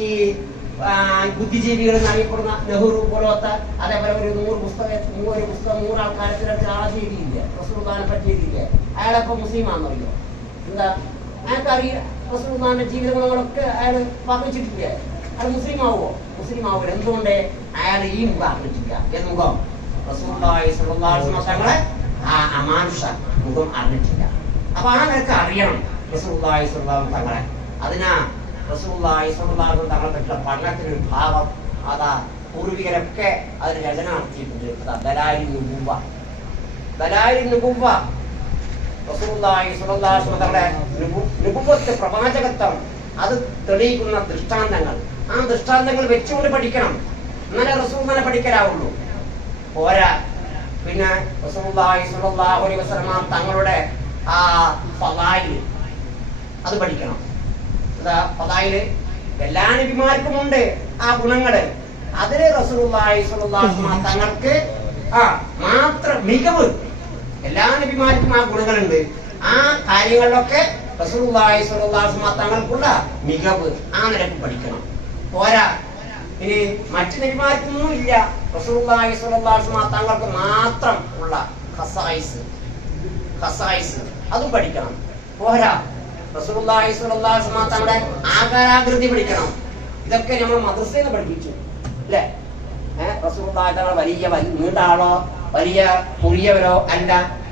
ഈ ബുദ്ധിജീവികൾ എന്നറിയപ്പെടുന്ന നെഹ്റു പോലത്തെ, അതേപോലെ ഒരു 100 പുസ്തകം 100 ആൾക്കാരെ തിരഞ്ഞെടുത്ത ആളെ ചെയ്തില്ലേ? റസൂലുള്ളാഹിനെ പറ്റി ചെയ്തില്ലേ? അയാളെപ്പോ മുസ്ലിമാണെന്നറിയോ? എന്താ അയാൾക്ക് അറിയാം? റസൂലുള്ളാഹിന്റെ ജീവിത ഗുണങ്ങളൊക്കെ അയാൾ വർണ്ണിച്ചിട്ടില്ലേ? അയാൾ മുസ്ലിം ആവുമോ? മുസ്ലിം ആവില്ല. എന്തുകൊണ്ട്? അയാൾ ഈ മുഖം അറിഞ്ഞിട്ടില്ല. ഏത് മുഖം? റസൂലുള്ളാഹി സ്വല്ലല്ലാഹു അലൈഹി വസല്ലം തങ്ങളെ ആ അമാനുഷ മുഖം അറിഞ്ഞിട്ടില്ല. അപ്പൊ ആ നിനക്ക് അറിയണം റസൂലുള്ളാഹി സ്വല്ലല്ലാഹു അലൈഹി വസല്ലം തങ്ങളെ. അതിനാ റസൂലുള്ളാഹി സ്വല്ലല്ലാഹു അലൈഹി വസല്ലം തങ്ങളെ പറ്റിയുള്ള പഠനത്തിനൊരു ഭാവം അതാ പൂർവികരൊക്കെ അതിന് രചന നടത്തിയിട്ടുണ്ട്. അതാ ദലായിലുൻ നുബുവ്വ. ദലായിലുൻ നുബുവ്വ റസൂലുള്ളാഹി സ്വല്ലല്ലാഹു അലൈഹി വസല്ലം തങ്ങളുടെ നുബുവ്വത്ത്, പ്രവാചകത്വം, അത് തെളിയിക്കുന്ന ദൃഷ്ടാന്തങ്ങൾ. ആ ദൃഷ്ടാന്തങ്ങൾ വെച്ചുകൊണ്ട് പഠിക്കണം. എന്നാലേ റസൂലിനെ പഠിക്കലാവുള്ളൂ. പോരാ. പിന്നെ റസൂലുള്ളാഹി സ്വല്ലല്ലാഹു അലൈഹി വസല്ലം തങ്ങളുടെ ആ ഫളായിൽ അത് പഠിക്കണം. ഫളായില് എല്ലാ നബിമാർക്കും ഉണ്ട് ആ ഗുണങ്ങള്. അതില് റസൂലുള്ളാഹി സ്വല്ലല്ലാഹു അലൈഹി വസല്ലം തങ്ങൾക്ക് മാത്രം മികവ്. എല്ലാ നബിമാർക്കും ആ ഗുണങ്ങളുണ്ട്. ആ കാര്യങ്ങളിലൊക്കെ റസൂലുള്ളാഹി സ്വല്ലല്ലാഹു അലൈഹി വസല്ലം തങ്ങൾക്കുള്ള മികവ് ആ നിലക്ക് പഠിക്കണം. പോരാ. ഇനി മറ്റു നബിമാർക്കൊന്നും ഇല്ല, റസൂലുള്ളാഹി സ്വല്ലല്ലാഹു അലൈഹി വസല്ലം തങ്ങൾക്ക് മാത്രം ഉള്ള ഖസായിസ് അതും പഠിക്കണം. പോരാ. റസൂലുള്ളാഹി സ്വല്ലല്ലാഹു അലൈഹി വസല്ലം തങ്ങളുടെ ആകാരാകൃതി പഠിക്കണം. ഇതൊക്കെ നമ്മൾ മദ്രസയിൽ നിന്ന് പഠിപ്പിച്ചു അല്ലേ? റസൂലുള്ളാഹി തങ്ങൾ വലിയ നീണ്ട ആളോ വലിയ കുറിയവരോ അല്ല.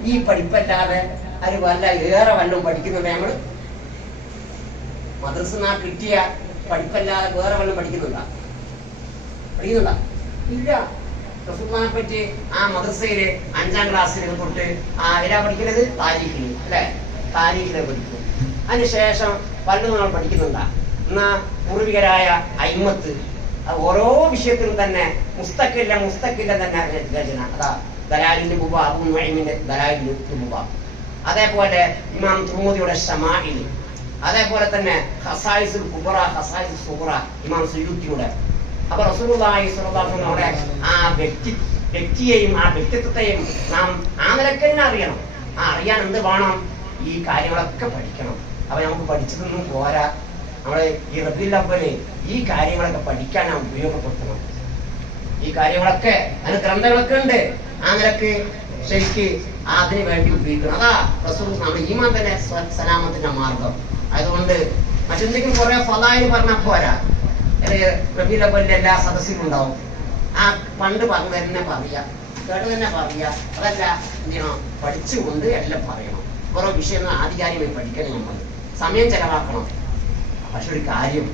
ഈ പഠിപ്പല്ലാതെ അത് വല്ല ഏറെ വല്ലതും പഠിക്കുന്നുണ്ട്. നമ്മള് മദ്രസ കിട്ടിയ പഠിപ്പല്ലാതെ വേറെ വല്ലതും പഠിക്കുന്നുണ്ടാ? ഇല്ല. റസൂലുള്ളാഹിനെ പറ്റി ആ മദ്രസയില് 5ാം ക്ലാസ്സിൽ തൊട്ട് ആരാ പഠിക്കുന്നത്? താരീഖില് അല്ലെ? താരീഖിലെ പഠിക്കും. അതിനുശേഷം പലതും നമ്മൾ പഠിക്കുന്നുണ്ടാ? എന്നാ പൂർവികരായ അയിമ്മത്ത് ഓരോ വിഷയത്തിലും തന്നെ മുസ്തഖില്ല തന്നെ രചന. അതാ ദലായിലുൻ നുബുവ്വ, അബൂ നുഐമിന്റെ ദലായിലുൻ നുബുവ്വ, അതേപോലെ ഇമാം തുർമുദിയുടെ ശമാഇൽ, അതേപോലെ തന്നെ ഖസായിസുൽ കുബ്ര, ഖസായിസുൽ സുഗ്ര ഇമാം സുയൂത്തിയുടെ. അപ്പൊ റസൂലുള്ളാഹി സ്വല്ലല്ലാഹു അലൈഹി വസല്ലം ആ വ്യക്തിയെയും ആ വ്യക്തിത്വത്തെയും നാം ആ നിലക്ക് തന്നെ അറിയണം. ആ അറിയാൻ എന്ത് വേണം? ഈ കാര്യങ്ങളൊക്കെ പഠിക്കണം. അപ്പൊ നമുക്ക് പഠിച്ചതൊന്നും പോരാ. നമ്മള് ഈ റബീഉൽ അവ്വല് ഈ കാര്യങ്ങളൊക്കെ പഠിക്കാൻ നാം ഉപയോഗപ്പെടുത്തണം. ഈ കാര്യങ്ങളൊക്കെ അതിന് ഗ്രന്ഥങ്ങളൊക്കെ ഉണ്ട്. ആ നിലക്ക് ശരിക്ക് അതിന് വേണ്ടി ഉപയോഗിക്കണം. അതാ റസൂൽ നമ്മുടെ ഈമാൻ തന്നെ സലാമത്തിന്റെ മാർഗം. അതുകൊണ്ട് മറ്റെന്തെങ്കിലും കുറെ ഫലായിന് പറഞ്ഞാൽ പോരാ. റബീഉൽ അവ്വലിന്റെ എല്ലാ സദസ്സിലും ഉണ്ടാവും. ആ പണ്ട് പറഞ്ഞു തന്നെ പറയാ, കേട്ട് തന്നെ പറയാ. അതല്ല എന്ത് ചെയ്യണം, പഠിച്ചുകൊണ്ട് എല്ലാം പറയണം. ഓരോ വിഷയങ്ങൾ ആധികാരികമായി പഠിക്കണം. നമ്മൾ സമയം ചെലവാക്കണം. പക്ഷെ ഒരു കാര്യം,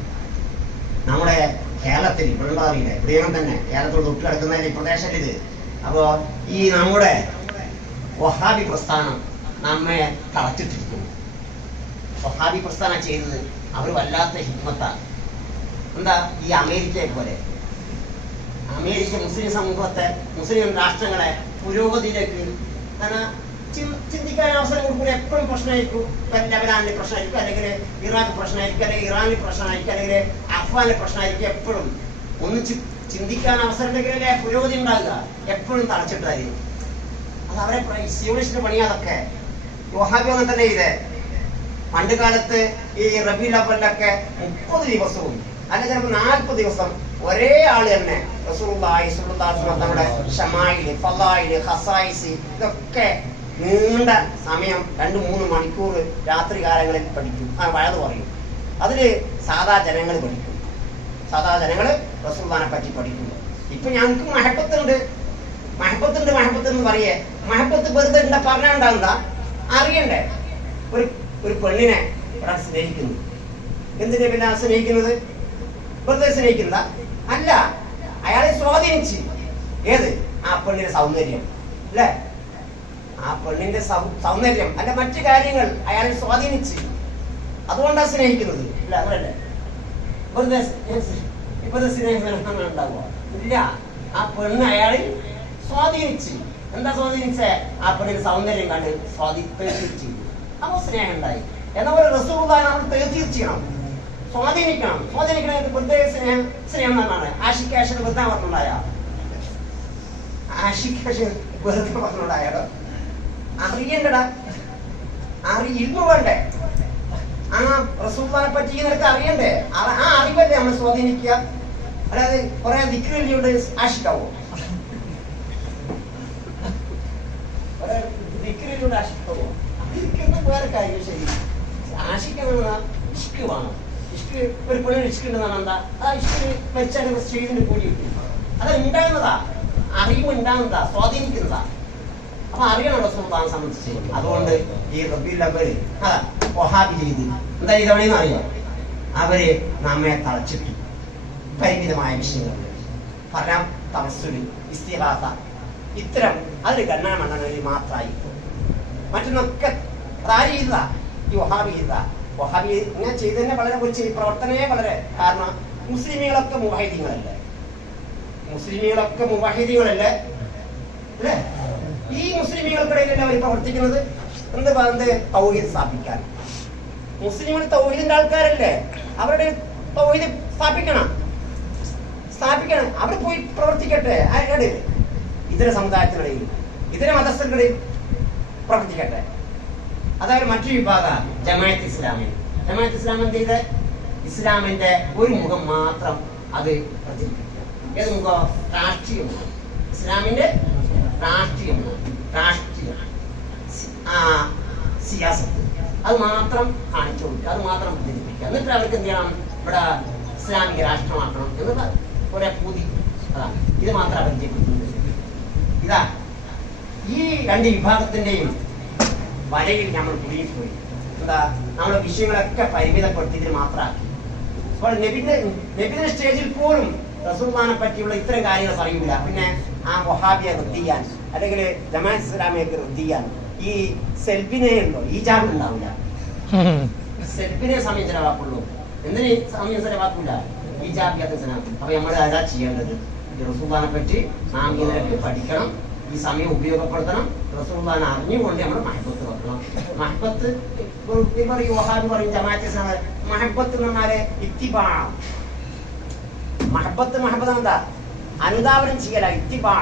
നമ്മുടെ കേരളത്തിൽ ഇവിടെ അറിയില്ല, ഇവിടെയും തന്നെ കേരളത്തോട് തൊട്ട് കിടക്കുന്ന ഈ പ്രദേശം ഇത്. അപ്പോ ഈ നമ്മുടെ വഹാബി പ്രസ്ഥാനം നമ്മെ തളച്ചിട്ടിരിക്കുന്നു. വഹാബി പ്രസ്ഥാനം ചെയ്തത് അവർ വല്ലാത്ത ഹിക്മത്താണ്. എന്താ, ഈ അമേരിക്കയെ പോലെ അമേരിക്ക മുസ്ലിം സമൂഹത്തെ, മുസ്ലിം രാഷ്ട്രങ്ങളെ പുരോഗതിയിലേക്ക് ചിന്തിക്കാൻ അവസരം കൊടുക്കുക. എപ്പോഴും പ്രശ്നമായിരിക്കും. ലെബനാനിൽ പ്രശ്നമായിരിക്കും, അല്ലെങ്കിൽ ഇറാഖ് പ്രശ്നമായിരിക്കും, അല്ലെങ്കിൽ ഇറാനിൽ പ്രശ്നമായിരിക്കും, അല്ലെങ്കിൽ അഫ്ഗാനിൽ പ്രശ്നമായിരിക്കും. എപ്പോഴും ഒന്ന് ചിന്തിക്കാൻ അവസരം ഉണ്ടെങ്കിലല്ലേ പുരോഗതി ഉണ്ടാകുക. എപ്പോഴും തളച്ചിട്ടായിരിക്കും. അത് അവരെ സിയോണിസ്റ്റിന്റെ പണി. അതൊക്കെ വഹാബി അങ്ങനെ തന്നെ ചെയ്തേ. പണ്ട് കാലത്ത് ഈ റബീഉൽ അവ്വലിലൊക്കെ 30 ദിവസവും അല്ലെങ്കിൽ ചിലപ്പോൾ 40 ദിവസം ഒരേ ആള് തന്നെ റസൂലുള്ളാഹി സ്വല്ലല്ലാഹു അലൈഹി വസല്ലം നമ്മുടെ ശമായില്, ഫളായില്, ഖസായിസ് ഇതൊക്കെ നീണ്ട സമയം 2-3 മണിക്കൂർ രാത്രി കാലങ്ങളിൽ പഠിക്കും. വയത് പറയും. അതില് സാധാ ജനങ്ങൾ പഠിക്കും. സാധാ ജനങ്ങള് റസൂലുള്ളാഹിനെ പറ്റി പഠിക്കുന്നു. ഇപ്പൊ ഞങ്ങൾക്ക് മഹബത്തുണ്ട് എന്ന് പറയേ. മഹബത്ത് വെറുതെ പറഞ്ഞാൽ ഉണ്ടാകുന്ന അറിയണ്ടേ. ഒരു പെണ്ണിനെ ഒരാൾ സ്നേഹിക്കുന്നു. എന്തിനാ പിന്നെ സ്നേഹിക്കുന്നത്? വെറുതെ സ്നേഹിക്കുന്ന അല്ല, അയാളെ സ്വാധീനിച്ച്. ഏത്? ആ പെണ്ണിന്റെ സൗന്ദര്യം അല്ലെ, ആ പെണ്ണിന്റെ സൗന്ദര്യം അല്ല മറ്റു കാര്യങ്ങൾ അയാളെ സ്വാധീനിച്ച്, അതുകൊണ്ടാണ് സ്നേഹിക്കുന്നത്. ഇല്ല അങ്ങനല്ലേ? വെറുതെ ഇപ്പോഴത്തെ സ്നേഹം ഉണ്ടാവുക ഇല്ല. ആ പെണ്ണ് അയാളിൽ സ്വാധീനിച്ച്. എന്താ സ്വാധീനിച്ചേ? ആ പെണ്ണിന്റെ സൗന്ദര്യം കണ്ട് സ്വാധീനിച്ചു. അപ്പൊ സ്നേഹം ഉണ്ടായി. എന്നാ പോലെ റസൂലുള്ളാഹിനെ നമ്മൾ തീർച്ചയായും സ്വാധീനിക്കണം. വെറുതെ സ്നേഹം എന്നാണ്. ആഷിഖ് വെറുതെ പറഞ്ഞുണ്ടായ വെറുതെ പറഞ്ഞുണ്ടായാലോ? അറിയണ്ടടാ, ഇരുന്ന് വേണ്ടേ? ആ റസൂലുള്ളാഹിനെ പറ്റി നിനക്ക് അറിയണ്ടേ? ആ അറിവല്ലേ നമ്മൾ സ്വാധീനിക്കുക. അതായത് കുറെ ദിക്റുകളിലൂടെ ആഷിക്കാവോ? ദിക്റിലൂടെ ആഷിക്കാവോ? വേറെ കാര്യം. ശരി, ആഷിക്കാണെന്നാ ഇഷ്ക് വേണം. ഇഷ്ക് ഒരു പെണ്ണിന് ഇഷ്ക് ഉണ്ടെന്നാണ്. എന്താ ആ ഇഷ്ക് മരിച്ചാൽ സ്റ്റേജിന് കൂടി കിട്ടും. അത് ഉണ്ടാകുന്നതാ, അറിവ് ഉണ്ടാകുന്നതാ, സ്വാധീനിക്കുന്നതാ. അപ്പൊ അറിയണം റസൂലുള്ളാഹിനെ സംബന്ധിച്ച്. അതുകൊണ്ട് ഈ റബീഉൽ അവ്വൽ വഹാബി ചെയ്ത് എന്താ ചെയ്തവണെന്ന് അറിയാം. അവര് നമ്മെ തളച്ചിട്ടു. പരിമിതമായ വിഷയങ്ങൾ പറയാം. തവസ്സുല്, ഇസ്തിഗാസ, ഇത്തരം അതിൽ ഗണ്ണാമണ്ണങ്ങളിൽ മാത്രമായി. മറ്റൊന്നൊക്കെ അതാര് ചെയ്തതാ? ഈ വഹാബി ചെയ്തതാ. വഹാബി ഇങ്ങനെ ചെയ്തതന്നെ വളരെ പ്രവർത്തനമേ വളരെ. കാരണം മുസ്ലിമീങ്ങളൊക്കെ മുവഹിദീങ്ങളല്ലേ? അല്ലേ? ഈ മുസ്ലിമീങ്ങൾക്കിടയിലല്ലേ അവർ പ്രവർത്തിക്കുന്നത്? എന്ത് തൗഹീദ് സ്ഥാപിക്കാൻ. മുസ്ലിങ്ങൾ തൗഹീദിന്റെ ആൾക്കാരല്ലേ? അവരുടെ തൗഹീദ് സ്ഥാപിക്കണം. അവർ പോയി പ്രവർത്തിക്കട്ടെ. ആരുടെ? ഇതര സമുദായത്തിനിടയിൽ, ഇതര മതസ്ഥർക്കിടയിൽ പ്രവർത്തിക്കട്ടെ. അതായത് മറ്റൊരു വിഭാഗം ജമാഅത്ത് ഇസ്ലാമി. ജമാഅത്ത് ഇസ്ലാമി എന്ത് ചെയ്ത് ഇസ്ലാമിന്റെ ഒരു മുഖം മാത്രം അത് പ്രചരിപ്പിക്കുക. ഏത് മുഖം? രാഷ്ട്രീയ മുഖം. ഇസ്ലാമിന്റെ രാഷ്ട്രീയ മുഖം, സിയാസത്ത്, അത് മാത്രം കാണിച്ചു കൊടുക്കുക, അത് മാത്രം പ്രചരിപ്പിക്കുക. എന്നിട്ട് അവർക്ക് എന്ത് ചെയ്യണം? ഇവിടെ ഇസ്ലാമിക രാഷ്ട്രമാക്കണം എന്നുള്ള കുറെ പൂതി. അതാണ് ഇത് മാത്രം പരിചയപ്പെടുത്തുന്നത്. ഇതാ ഈ രണ്ട് വിഭാഗത്തിന്റെയും വലയിൽ നമ്മൾ കുടുങ്ങിപ്പോയി. എന്താ, നമ്മുടെ വിഷയങ്ങളൊക്കെ പരിമിതപ്പെടുത്തിയതിന് മാത്രമാക്കി. അപ്പോൾ നബിദിന സ്റ്റേജിൽ പോലും റസൂലുള്ളാഹിനെ പറ്റിയുള്ള ഇത്തരം കാര്യങ്ങൾ പറയൂല. പിന്നെ ആ വഹാബിയെ റദ്ദിയാൻ, അല്ലെങ്കിൽ ജമാഅത്ത് ഇസ്ലാമിയെ റദ്ദിയാൻ ഈ സെൽഫിനെ ഉണ്ടോ? ഈജാബ് ഉണ്ടാവില്ല. സെൽഫിനെ സമയം ചെലവാക്കുള്ളൂ. എന്തിന് സമയം ചെലവാക്കൂല? ഈജാബിയാത്ത സലാം. അപ്പൊ നമ്മൾ അതാ ചെയ്യേണ്ടത്. റസൂലുള്ളാഹിനെ പറ്റി നാം ഈ നിലയ്ക്ക് പഠിക്കണം. ഈ സമയം ഉപയോഗപ്പെടുത്തണം. റസൂലുള്ളാഹിനെ അറിഞ്ഞുകൊണ്ട് നമ്മൾ മഹബത്ത് വെക്കണം. മഹബത്ത് വഹാബി പറയും, ജമാഅത്ത് ഇസ്ലാമി മഹബത്ത് എന്ന് പറഞ്ഞാല് ഇത്തിബാ. മഹബത്ത് എന്താ? അനുധാവനം ചെയ്യല. ഇത്തിബാ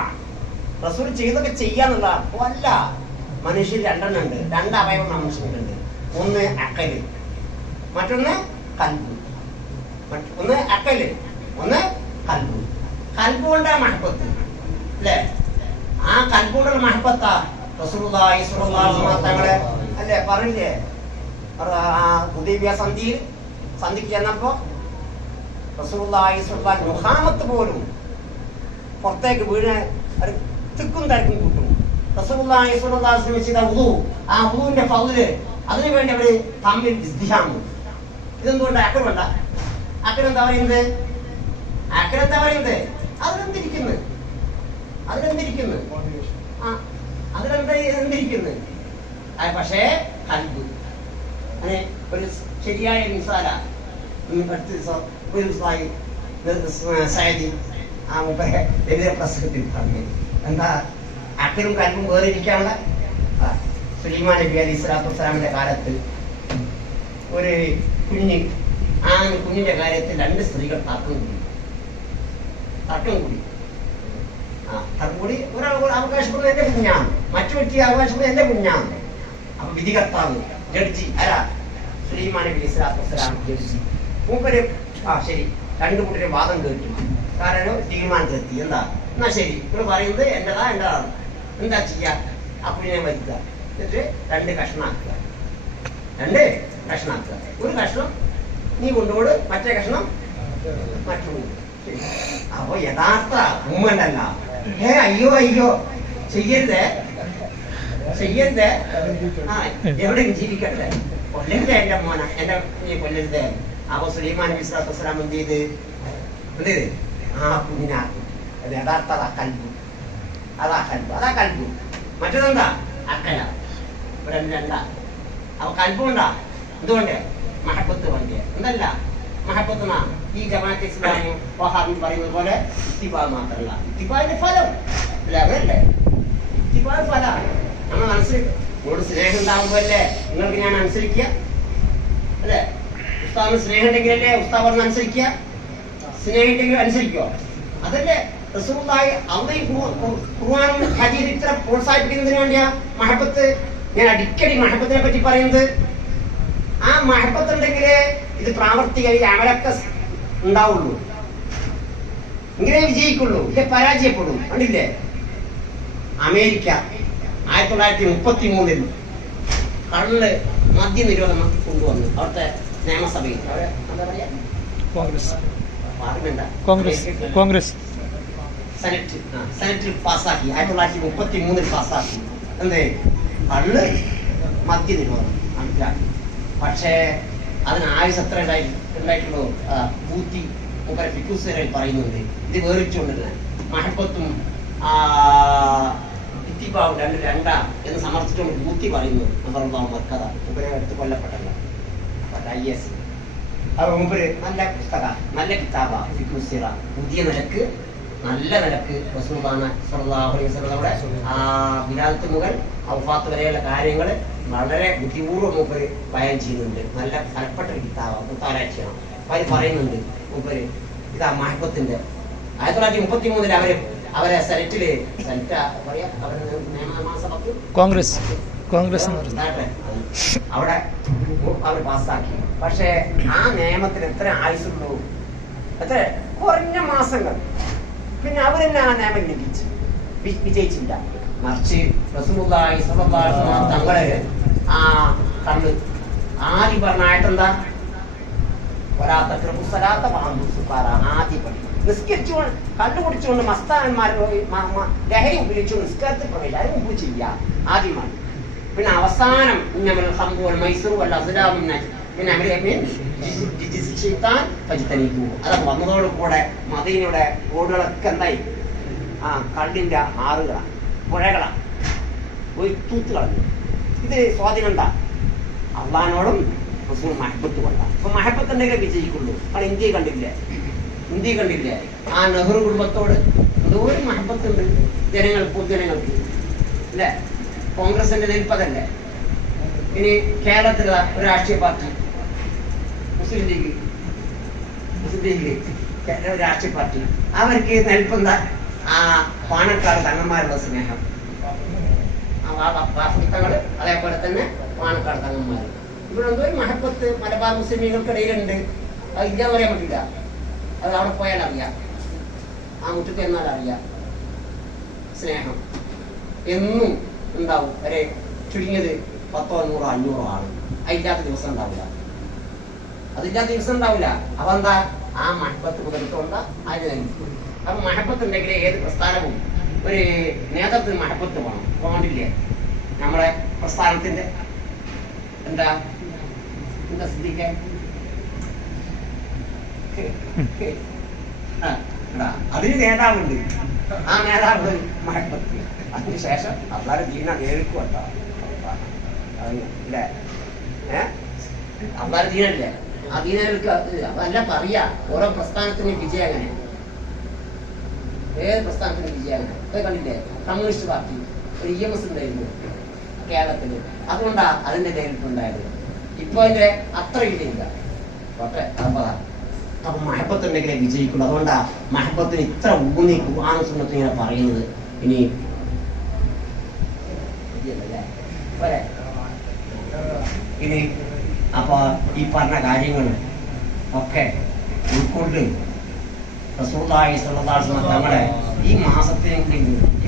റസൂൽ ചെയ്തൊക്കെ ചെയ്യാന്നുള്ള അല്ല. മനുഷ്യർ രണ്ടെണ്ണം ഉണ്ട്. രണ്ട് അവയവം മനുഷ്യനുണ്ട്. ഒന്ന് അക്കല്, മറ്റൊന്ന് കൽബ്. ഒന്ന് അക്കല്, ഒന്ന് കൽബ്. കൽബ് കൊണ്ടാ മഹബത്ത് അല്ലേ? ആ കൽബ് കൊണ്ടുള്ള മഹബത്താ റസൂലുള്ളാഹി സ്വല്ലല്ലാഹു അലൈഹി വസല്ലം തങ്ങളെ അല്ലേ പറഞ്ഞില്ലേ ഹുദൈബിയ സന്ധിക്ക് ചെന്നപ്പോ റസൂലുള്ളാഹി സ്വല്ലല്ലാഹു അലൈഹി വസല്ലം മുഹാമത്ത് പോലും പുറത്തേക്ക് വീണ് അത് തിക്കും തിരക്കും കൂട്ടും. റസൂലുള്ളാഹി സ്വല്ലല്ലാഹു അലൈഹി വസല്ലം ചെയ്ത വുളു, ആ വുളുവിന്റെ ഫൗല്, അതിനു വേണ്ടി അവര് തമ്മിൽ ഇസ്തിഹാമു. ഇതെന്തുകൊണ്ട് ആക്കലുണ്ട? ആക്കലെന്താ പറയുന്നത്? ആക്കലെന്താ പറയുന്നത്? അതിലെന്തിരിക്കുന്നു? അതിലെന്തിരിക്കുന്നു? അതിലെന്തിരിക്കുന്നു? പക്ഷേ കൽബ് അങ്ങനെ ഒരു ശരിയായ മിസാല ആ മുമ്പേ എതിരെ പ്രസംഗത്തിൽ പറഞ്ഞു. എന്താ അക്കലും കൽബും വേറിരിക്കാനുള്ള? സുലൈമാൻ നബി അലൈഹി സ്വലാത്തു വസ്സലാമിന്റെ കാലത്ത് ഒരു കുഞ്ഞിന്റെ കാര്യത്തിൽ 2 സ്ത്രീകൾ തർക്കം കൂടി ഒരാൾ അവകാശപ്പെടുന്നത് എന്റെ കുഞ്ഞാണ്, മറ്റു വ്യക്തി അവകാശപ്പെടുന്നത് എന്റെ കുഞ്ഞാണ്. അപ്പൊ വിധികർത്താവ് ജഡ്ജി ആരാ? സുലൈമാൻ നബി അലൈഹി സ്വലാത്തു വസ്സലാം ജഡ്ജി. മൂപ്പര് ശരി 2 കൂട്ടരെ വാദം കേട്ടു. കാരണം തീരുമാനത്തിലെത്തി. എന്താ? എന്നാ ശരി, നിങ്ങൾ പറയുന്നത് എന്റേതാണ്, എന്താ ചെയ്യാ? ആ കുഞ്ഞിനെ വലിക്കുക, എന്നിട്ട് 2 കഷ്ണാക്കുക. ഒരു കഷ്ണം നീ കൊണ്ടുപോട്, മറ്റേ കഷ്ണം മറ്റുള്ളൂ. അപ്പൊ യഥാർത്ഥ ഉമ്മണ്ടല്ല, അയ്യോ ചെയ്യരുതേ, എവിടെയും ജീവിക്കട്ടെ, കൊല്ലരുതേ എന്റെ മോനെ, നീ കൊല്ലരുതേ. അപ്പൊ സുലൈമാൻ നബി സ്വല്ലല്ലാഹു അലൈഹി വസല്ലം എന്ത് ചെയ്ത് ആ കുഞ്ഞിനാക്കി. അത് യഥാർത്ഥ അതാ കൽബ്. മറ്റേതെന്താ? അക്കല. രണ്ടാ. അപ്പൊ കൽബുണ്ടാ? എന്തുകൊണ്ട്? മഹബത്ത് വേണ്ടിയ. എന്തല്ല മഹബത്ത്? ഈ ജമാഅത്തെ ഇസ്ലാമി വഹാബി പറയുന്നത് പോലെ ഇത്തിബാ മാത്രമല്ല, ഇത്തിബാന്റെ ഫലം അവരല്ലേ. ഇത്തിബാ ഫലം നമ്മൾ അനുസരിക്കും. നിങ്ങളോട് സ്നേഹം ഉണ്ടാകുമ്പോഴല്ലേ നിങ്ങൾക്ക് ഞാൻ അനുസരിക്കുക അല്ലേ? ഉസ്താദിന് സ്നേഹം ഉണ്ടെങ്കിലല്ലേ ഉസ്താദ് പറഞ്ഞ് അനുസരിക്കുക? സ്നേഹം ഉണ്ടെങ്കിൽ അനുസരിക്കോ? അതല്ലേ റസൂലുള്ളാഹി അള്ളയും ഖുർആനും ഹദീസും ഇത്ര പ്രോത്സാഹിപ്പിക്കുന്നതിന് വേണ്ടിയാ മഹബത്ത്. ഞാൻ അടിക്കടി മഹബത്തിനെ പറ്റി പറയുന്നത്. ആ മഹബത്ത് ഉണ്ടെങ്കിലേ ഇത് പ്രാവർത്തികമായി അമലൊക്കെ ഉണ്ടാവുള്ളൂ, ഇങ്ങനെ വിജയിക്കുള്ളൂ, ഇല്ലേ പരാജയപ്പെടും. കണ്ടില്ലേ അമേരിക്ക 1933 കള്ള് മദ്യ നിരോധനം കൊണ്ടുവന്നു അവിടുത്തെ നിയമസഭയിൽ. എന്താ പറയാ? കോൺഗ്രസ് സെനറ്റിൽ പാസ്സാക്കി. 1933 പാസ്സാക്കി. എന്തേ? കള്ള് മദ്യ നിരോധനം മനസ്സിലാക്കി. പക്ഷേ അതിന് ആയുസ് എത്ര ഉണ്ടായിട്ടുള്ളൂ? ബൂത്തി ഫിക്കൂസറിൽ പറയുന്നുണ്ട്. ഇത് വേറിച്ചുകൊണ്ടിരുന്ന മഹബത്തും ഇത്തിബാവും രണ്ടാ എന്ന് സമർത്ഥിച്ചുകൊണ്ട് ബൂത്തി പറയുന്നു. മർക്കഥ മുമ്പരെ എടുത്ത് കൊല്ലപ്പെട്ടല്ല. IS അപ്പൊ മുമ്പര് നല്ല പുസ്തക, നല്ല കിതാബ ഫിക്കൂസിറ. പുതിയ നിലക്ക് നല്ല നിലക്ക് റസൂലുള്ളാഹി സ്വല്ലല്ലാഹു അലൈഹി വസല്ലമയുടെ ആ വിലാദത്ത് മുതൽ ഔഫാത്ത് വരെയുള്ള കാര്യങ്ങൾ വളരെ ബുദ്ധിപൂർവ്വം മൂപ്പര് ബയാൻ ചെയ്യുന്നുണ്ട്. നല്ല ഫലപ്പെട്ട ഒരു കിതാബ്, മുത്താലാഴ്ചയാണ്. അപ്പൊ അതിൽ പറയുന്നുണ്ട് മൂപ്പര് ഇതാ മഹബത്തിന്റെ 1933 അവരെ സെനറ്റില് പറയാ നിയമസഭക്ക് കോൺഗ്രസ് അവിടെ അവർ പാസ്സാക്കി. പക്ഷേ ആ നിയമത്തിന് എത്ര ആയുസുള്ളൂ? എത്ര കുറഞ്ഞ മാസങ്ങൾ. പിന്നെ അവരെന്നെ ആ നിയമം വിജയിച്ചില്ല. മറിച്ച് റസൂലുള്ളാഹി സ്വല്ലല്ലാഹു അലൈഹി വസല്ലം തങ്ങളെ ആ കണ്ണ് ആദ്യം പറഞ്ഞ ആയത്തെന്താ? ആദ്യം നിസ്കരിച്ചുകൊണ്ട് കണ്ടുപിടിച്ചുകൊണ്ട് മസ്താനന്മാർ ലഹരി ഉപയോഗിച്ചു നിസ്കാരത്തിൽ പ്രവേശിച്ചു. അത് മുമ്പ് ചെയ്യുക ആദ്യമാണ്. പിന്നെ അവസാനം അതൊക്കെ വന്നതോട് കൂടെ മദീനയുടെ റോഡുകളൊക്കെ എന്തായി? കള്ളിന്റെ ആറുകളാണ്, പുഴകളാണ്, ഒരു തൂത്ത് കളഞ്ഞു. ഇത് സ്വാധീനം എന്താ? അള്ളാഹിനോടും മഹബത്ത് കൊണ്ടാണ്. അപ്പൊ മഹബത്ത് ഉണ്ടെങ്കിലേ വിജയിക്കുള്ളൂ. അവിടെ ഇന്ത്യ കണ്ടില്ലേ? ആ നെഹ്റു കുടുംബത്തോട് എന്തോരം മഹബത്തുണ്ട് പൊതുജനങ്ങൾക്ക് അല്ലേ? കോൺഗ്രസിന്റെ നെൽപ്പതല്ലേ? ഇനി കേരളത്തിലുള്ള ഒരു രാഷ്ട്രീയ പാർട്ടി മുസ്ലിം ലീഗ് രാഷ്ട്രീയ പാർട്ടി, അവർക്ക് നെൽപ്പെന്താ? ആ പാണക്കാട് തങ്ങന്മാരുടെ സ്നേഹം. വാസുത്തങ്ങള് അതേപോലെ തന്നെ പാണക്കാട് തങ്ങന്മാർ. ഇവിടെ എന്തോ ഒരു മഹബത്ത് മലബാർ മുസ്ലിമീങ്ങൾക്കിടയിലുണ്ട്. അത് ഇല്ലാന്ന് പറയാൻ പറ്റില്ല. അത് അവിടെ പോയാൽ അറിയാം, ആ മുറ്റത്ത് എന്നാൽ അറിയാം. സ്നേഹം എന്നും ഉണ്ടാവും ഒരു ചുരുങ്ങിയത് 10, 100, 500 ആള്. അതില്ലാത്ത ദിവസം ഉണ്ടാവില്ല. അതില്ലാത്ത ദിവസം ഉണ്ടാവില്ല. അപ്പൊ എന്താ? ആ മഹബത്ത് പുലർത്തുകൊണ്ട് അതിന്. അപ്പൊ മഹബത്ത് ഉണ്ടെങ്കിൽ ഏത് പ്രസ്ഥാനവും ഒരു നേതൃത്വത്തിന് മഹബത്ത് വേണം. വേണ്ടില്ലേ? നമ്മളെ പ്രസ്ഥാനത്തിന്റെ എന്താ ശ്രദ്ധിക്കാൻ അതിന് നേതാവുണ്ട്. ആ നേതാവ് മഹബത്ത്. അതിനുശേഷം അള്ളാഹ് ദീന കേൾക്കും അല്ലേ? അള്ളാഹ് ദീനല്ലേ? ആ ദീനകൾക്ക് അതല്ല പറയാ. ഓരോ പ്രസ്ഥാനത്തിന് വിജയം അങ്ങനെ, ഏത് പ്രസ്ഥാനത്തിന് വിജയം അങ്ങനെ. ഇപ്പൊ കണ്ടില്ലേ കമ്മ്യൂണിസ്റ്റ് പാർട്ടി ഒരു EMS ഉണ്ടായിരുന്നു കേരളത്തില്. അതുകൊണ്ടാ അതിന്റെ നേരിട്ടുണ്ടായത്. ഇപ്പൊ അതിന്റെ അത്ര ഇല്ല. പക്ഷെ അപ്പൊ മഹബത്ത് ഉണ്ടെങ്കിലേ വിജയിക്കുള്ളൂ. അതുകൊണ്ടാ മഹബത്തിന് ഇത്ര ഊന്നി ഖുർആനും സുന്നത്തും ഇങ്ങനെ പറയുന്നത്. ഇനി ഇനി അപ്പൊ ഈ പറഞ്ഞ കാര്യങ്ങൾ ഒക്കെ ഉൾക്കൊണ്ട് റസൂലുള്ളാഹി സ്വല്ലല്ലാഹു അലൈഹി വസല്ലം തങ്ങളെ ഈ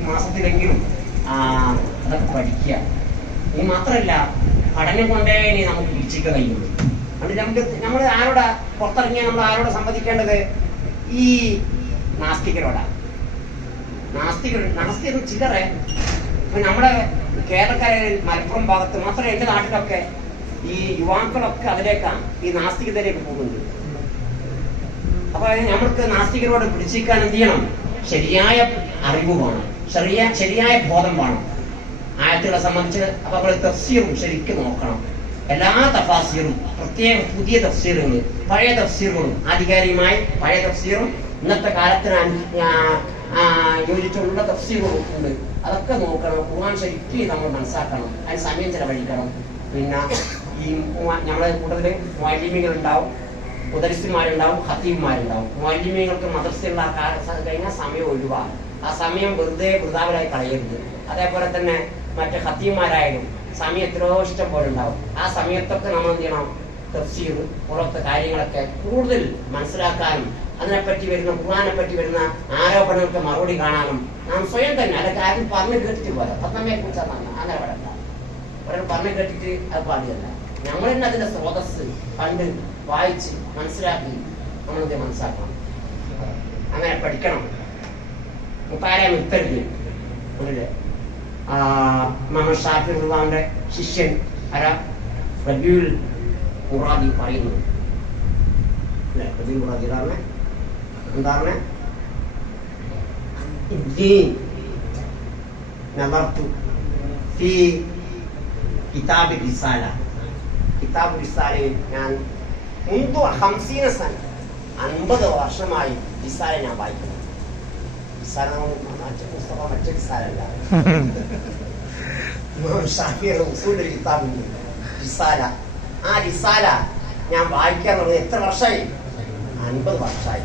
മാസത്തിലെങ്കിലും അതൊക്കെ പഠിക്കുക. ഈ മാത്രമല്ല, പഠനം കൊണ്ടേ ഇനി നമുക്ക് വിജയിക്കാൻ കഴിയുള്ളൂ. അതുകൊണ്ട് നമ്മൾ ആരോടാ പുറത്തിറങ്ങിയാൽ നമ്മൾ ആരോട് സംവദിക്കേണ്ടത്? ഈ നാസ്തികരോടാ. നാസ്തികർ ചിലരെ നമ്മുടെ കേരളക്കാരെ മലപ്പുറം ഭാഗത്ത് മാത്രമേ, എന്റെ നാട്ടിലൊക്കെ ഈ യുവാക്കളൊക്കെ അതിലേക്കാണ്, ഈ നാസ്തികതയിലേക്ക് പോകുന്നത്. അപ്പൊ നമ്മൾക്ക് നാസ്തികരോട് പിടിച്ചിരിക്കാൻ എന്ത് ചെയ്യണം? ശരിയായ അറിവ് വേണം, ശരിയായ ബോധം വേണം ആയത്തുകളെ സംബന്ധിച്ച്. അപ്പൊ നമ്മൾ തഫ്സീറും ശരിക്കും നോക്കണം. എല്ലാ തഫാസീറും, പ്രത്യേക പുതിയ തഫ്സീറുകൾ, പഴയ തഫ്സീറുകളും, ആധികാരികമായി പഴയ തഫ്സീറും ഇന്നത്തെ കാലത്തിന് യോജിച്ചുള്ള തഫ്സീറുകളും ഉണ്ട്. അതൊക്കെ നോക്കണം. ഖുർആൻ ശരിക്കും നമ്മൾ മനസ്സിലാക്കണം. അതിന് സമയം ചെലവഴിക്കണം. പിന്നെ ഈ നമ്മളെ കൂടുതൽ മുഅല്ലിമീങ്ങൾ ഉണ്ടാവും, മുദരിസ്മാരുണ്ടാവും, ഖതീബുമാരുണ്ടാവും. മുഅല്ലിമീങ്ങൾക്ക് മദ്രസയുള്ള കഴിഞ്ഞാൽ സമയം ഒഴിവാകും. ആ സമയം വൃഥാവിലായി കളയരുത്. അതേപോലെ തന്നെ മറ്റു ഖതീബുമാരായാലും സമയം എത്രയോ ഇഷ്ടം പോലെ ഉണ്ടാവും. ആ സമയത്തൊക്കെ നമ്മൾ എന്ത് ചെയ്യണം? തഫ്സീർ പുറത്തെ കാര്യങ്ങളൊക്കെ കൂടുതൽ മനസ്സിലാക്കാനും അതിനെപ്പറ്റി വരുന്ന ഖുർആനെ പറ്റി വരുന്ന ആരോപണങ്ങൾക്ക് മറുപടി കാണാനും നാം സ്വയം തന്നെ, അതൊക്കെ ആരും പറഞ്ഞു കേട്ടിട്ട് പോലെ പത്തമ്മയെ കുറിച്ചാണ് അങ്ങനെ പറയണ്ട. ഒരാൾ പറഞ്ഞു കേട്ടിട്ട് അത് പാടിയല്ല. നമ്മൾ തന്നെ അതിന്റെ സ്രോതസ് കണ്ട് വായിച്ച് മനസ്സിലാക്കി നമ്മളത് മനസ്സിലാക്കണം. അങ്ങനെ പഠിക്കണം. മുത്താലിം ഉത്തരവിൽ ഇമാം ഷാഫി റളിയല്ലാഹുവിന്റെ ശിഷ്യൻ റബീഉൽ ഖുറാദി പറയുന്നു. റബീഉൽ ഖുറാദി എന്താണ്? നദർതു ഫീ കിതാബ് റിസാല. കിതാബ് റിസാലയിൽ ഞാൻ 50 സന 50 വർഷമായി റിസാല ഞാൻ വായിക്കുന്നു. മറ്റു റിസാലല്ല, റിസാല. ആ റിസാല ഞാൻ വായിക്കാൻ തുടങ്ങി എത്ര വർഷമായി? 50 വർഷമായി.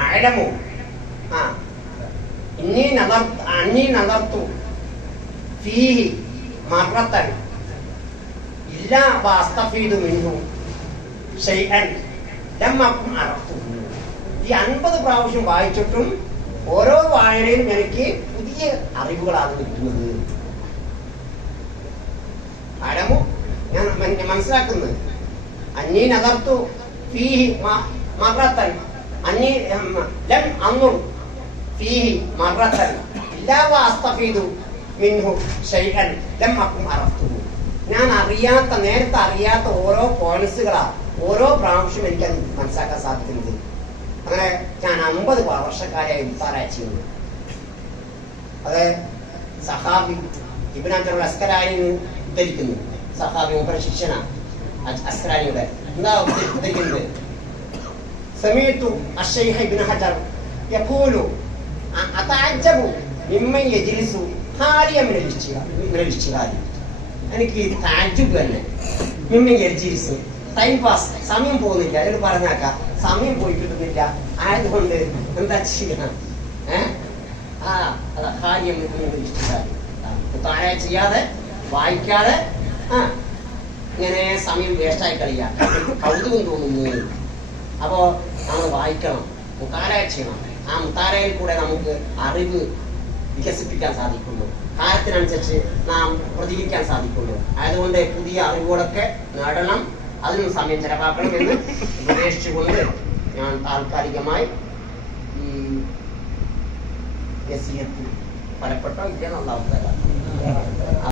ആഴമോ അന്നീ നദർതു ഫീഹി മറത്തൻ ഇല്ലാ വഅസ്തഫീദു മിൻഹു ശൈഅൻ ലം അകുൻ അറഫ്തുഹു. ഈ 50 പ്രാവശ്യം വായിച്ചിട്ടും ഓരോ വായനയിലും എനിക്ക് പുതിയ അറിവുകളാണ് കിട്ടുന്നത്. ആഴമോ ഞാൻ മനസ്സിലാക്കുന്നത്. അന്നീ നദർതു ഫീഹി മറത്തൻ അന്നീ ലം അൻദുർ ഫീഹി മറത്തൻ ഇല്ലാ വഅസ്തഫീദു മിൻഹു ശൈഅൻ ലം അകുൻ അറഫ്തുഹു. ഞാൻ നേരത്തെ അറിയാത്ത ഓരോ പോയിന്റ്സുകളാ ഓരോ പ്രാവശ്യം എനിക്ക് മനസ്സിലാക്കാൻ സാധിക്കുന്നത്. അങ്ങനെ ഞാൻ 50 വർഷക്കാരായി മുത്താലായ ചെയ്യുന്നു. അത് സഹാബി ഇബ്നു അസ്കലാനി ഉദ്ധരിക്കുന്നു. സഹാബി മൂപ്പര ശിഷ്യനാണ് അസ്കലാനിയുടെ. എന്താ ഉദ്ധരിക്കുന്നത്? സമീഅതു അശ്ശൈഖ് ഇബ്നു ഹജർ യഖൂലു അതഅജ്ജബു മിമ്മൻ യജ്ലിസു ഹാലിയൻ മിനൽ ഇജ്തിഹാദ്. എനിക്ക് തഅജ്ജുബ് തന്നെ. മിമ്മൻ യജ്ലിസു ടൈം പാസ്, സമയം പോകുന്നില്ല. അതിൽ പറഞ്ഞേക്കാം സമയം പോയി കിട്ടുന്നില്ല. ആയതുകൊണ്ട് എന്താ ചെയ്യണം? ഹാലിയൻ മിനൽ ഇജ്തിഹാദ് ചെയ്യാതെ വായിക്കാതെ ഇങ്ങനെ സമയം വേസ്റ്റായി കളിയാ കൗതുകം തോന്നുന്നു. അപ്പോ നമ്മൾ വായിക്കണം, മുത്താലയ ചെയ്യണം. ആ മുത്താലയിൽ കൂടെ നമുക്ക് അറിവ് വികസിപ്പിക്കാൻ സാധിക്കുള്ളൂ. കാലത്തിനനുസരിച്ച് നാം പ്രതികരിക്കാൻ സാധിക്കുള്ളൂ. അതുകൊണ്ട് പുതിയ അറിവുകളൊക്കെ നേടണം, അതിനും സമയം ചെലവാക്കണം എന്ന് ഉപദേശിച്ചുകൊണ്ട് ഞാൻ താൽക്കാലികമായി ഈ നസീഹത്ത് ഫലപ്പെട്ടോ ഇല്ലെന്ന് അല്ലാഹു തആല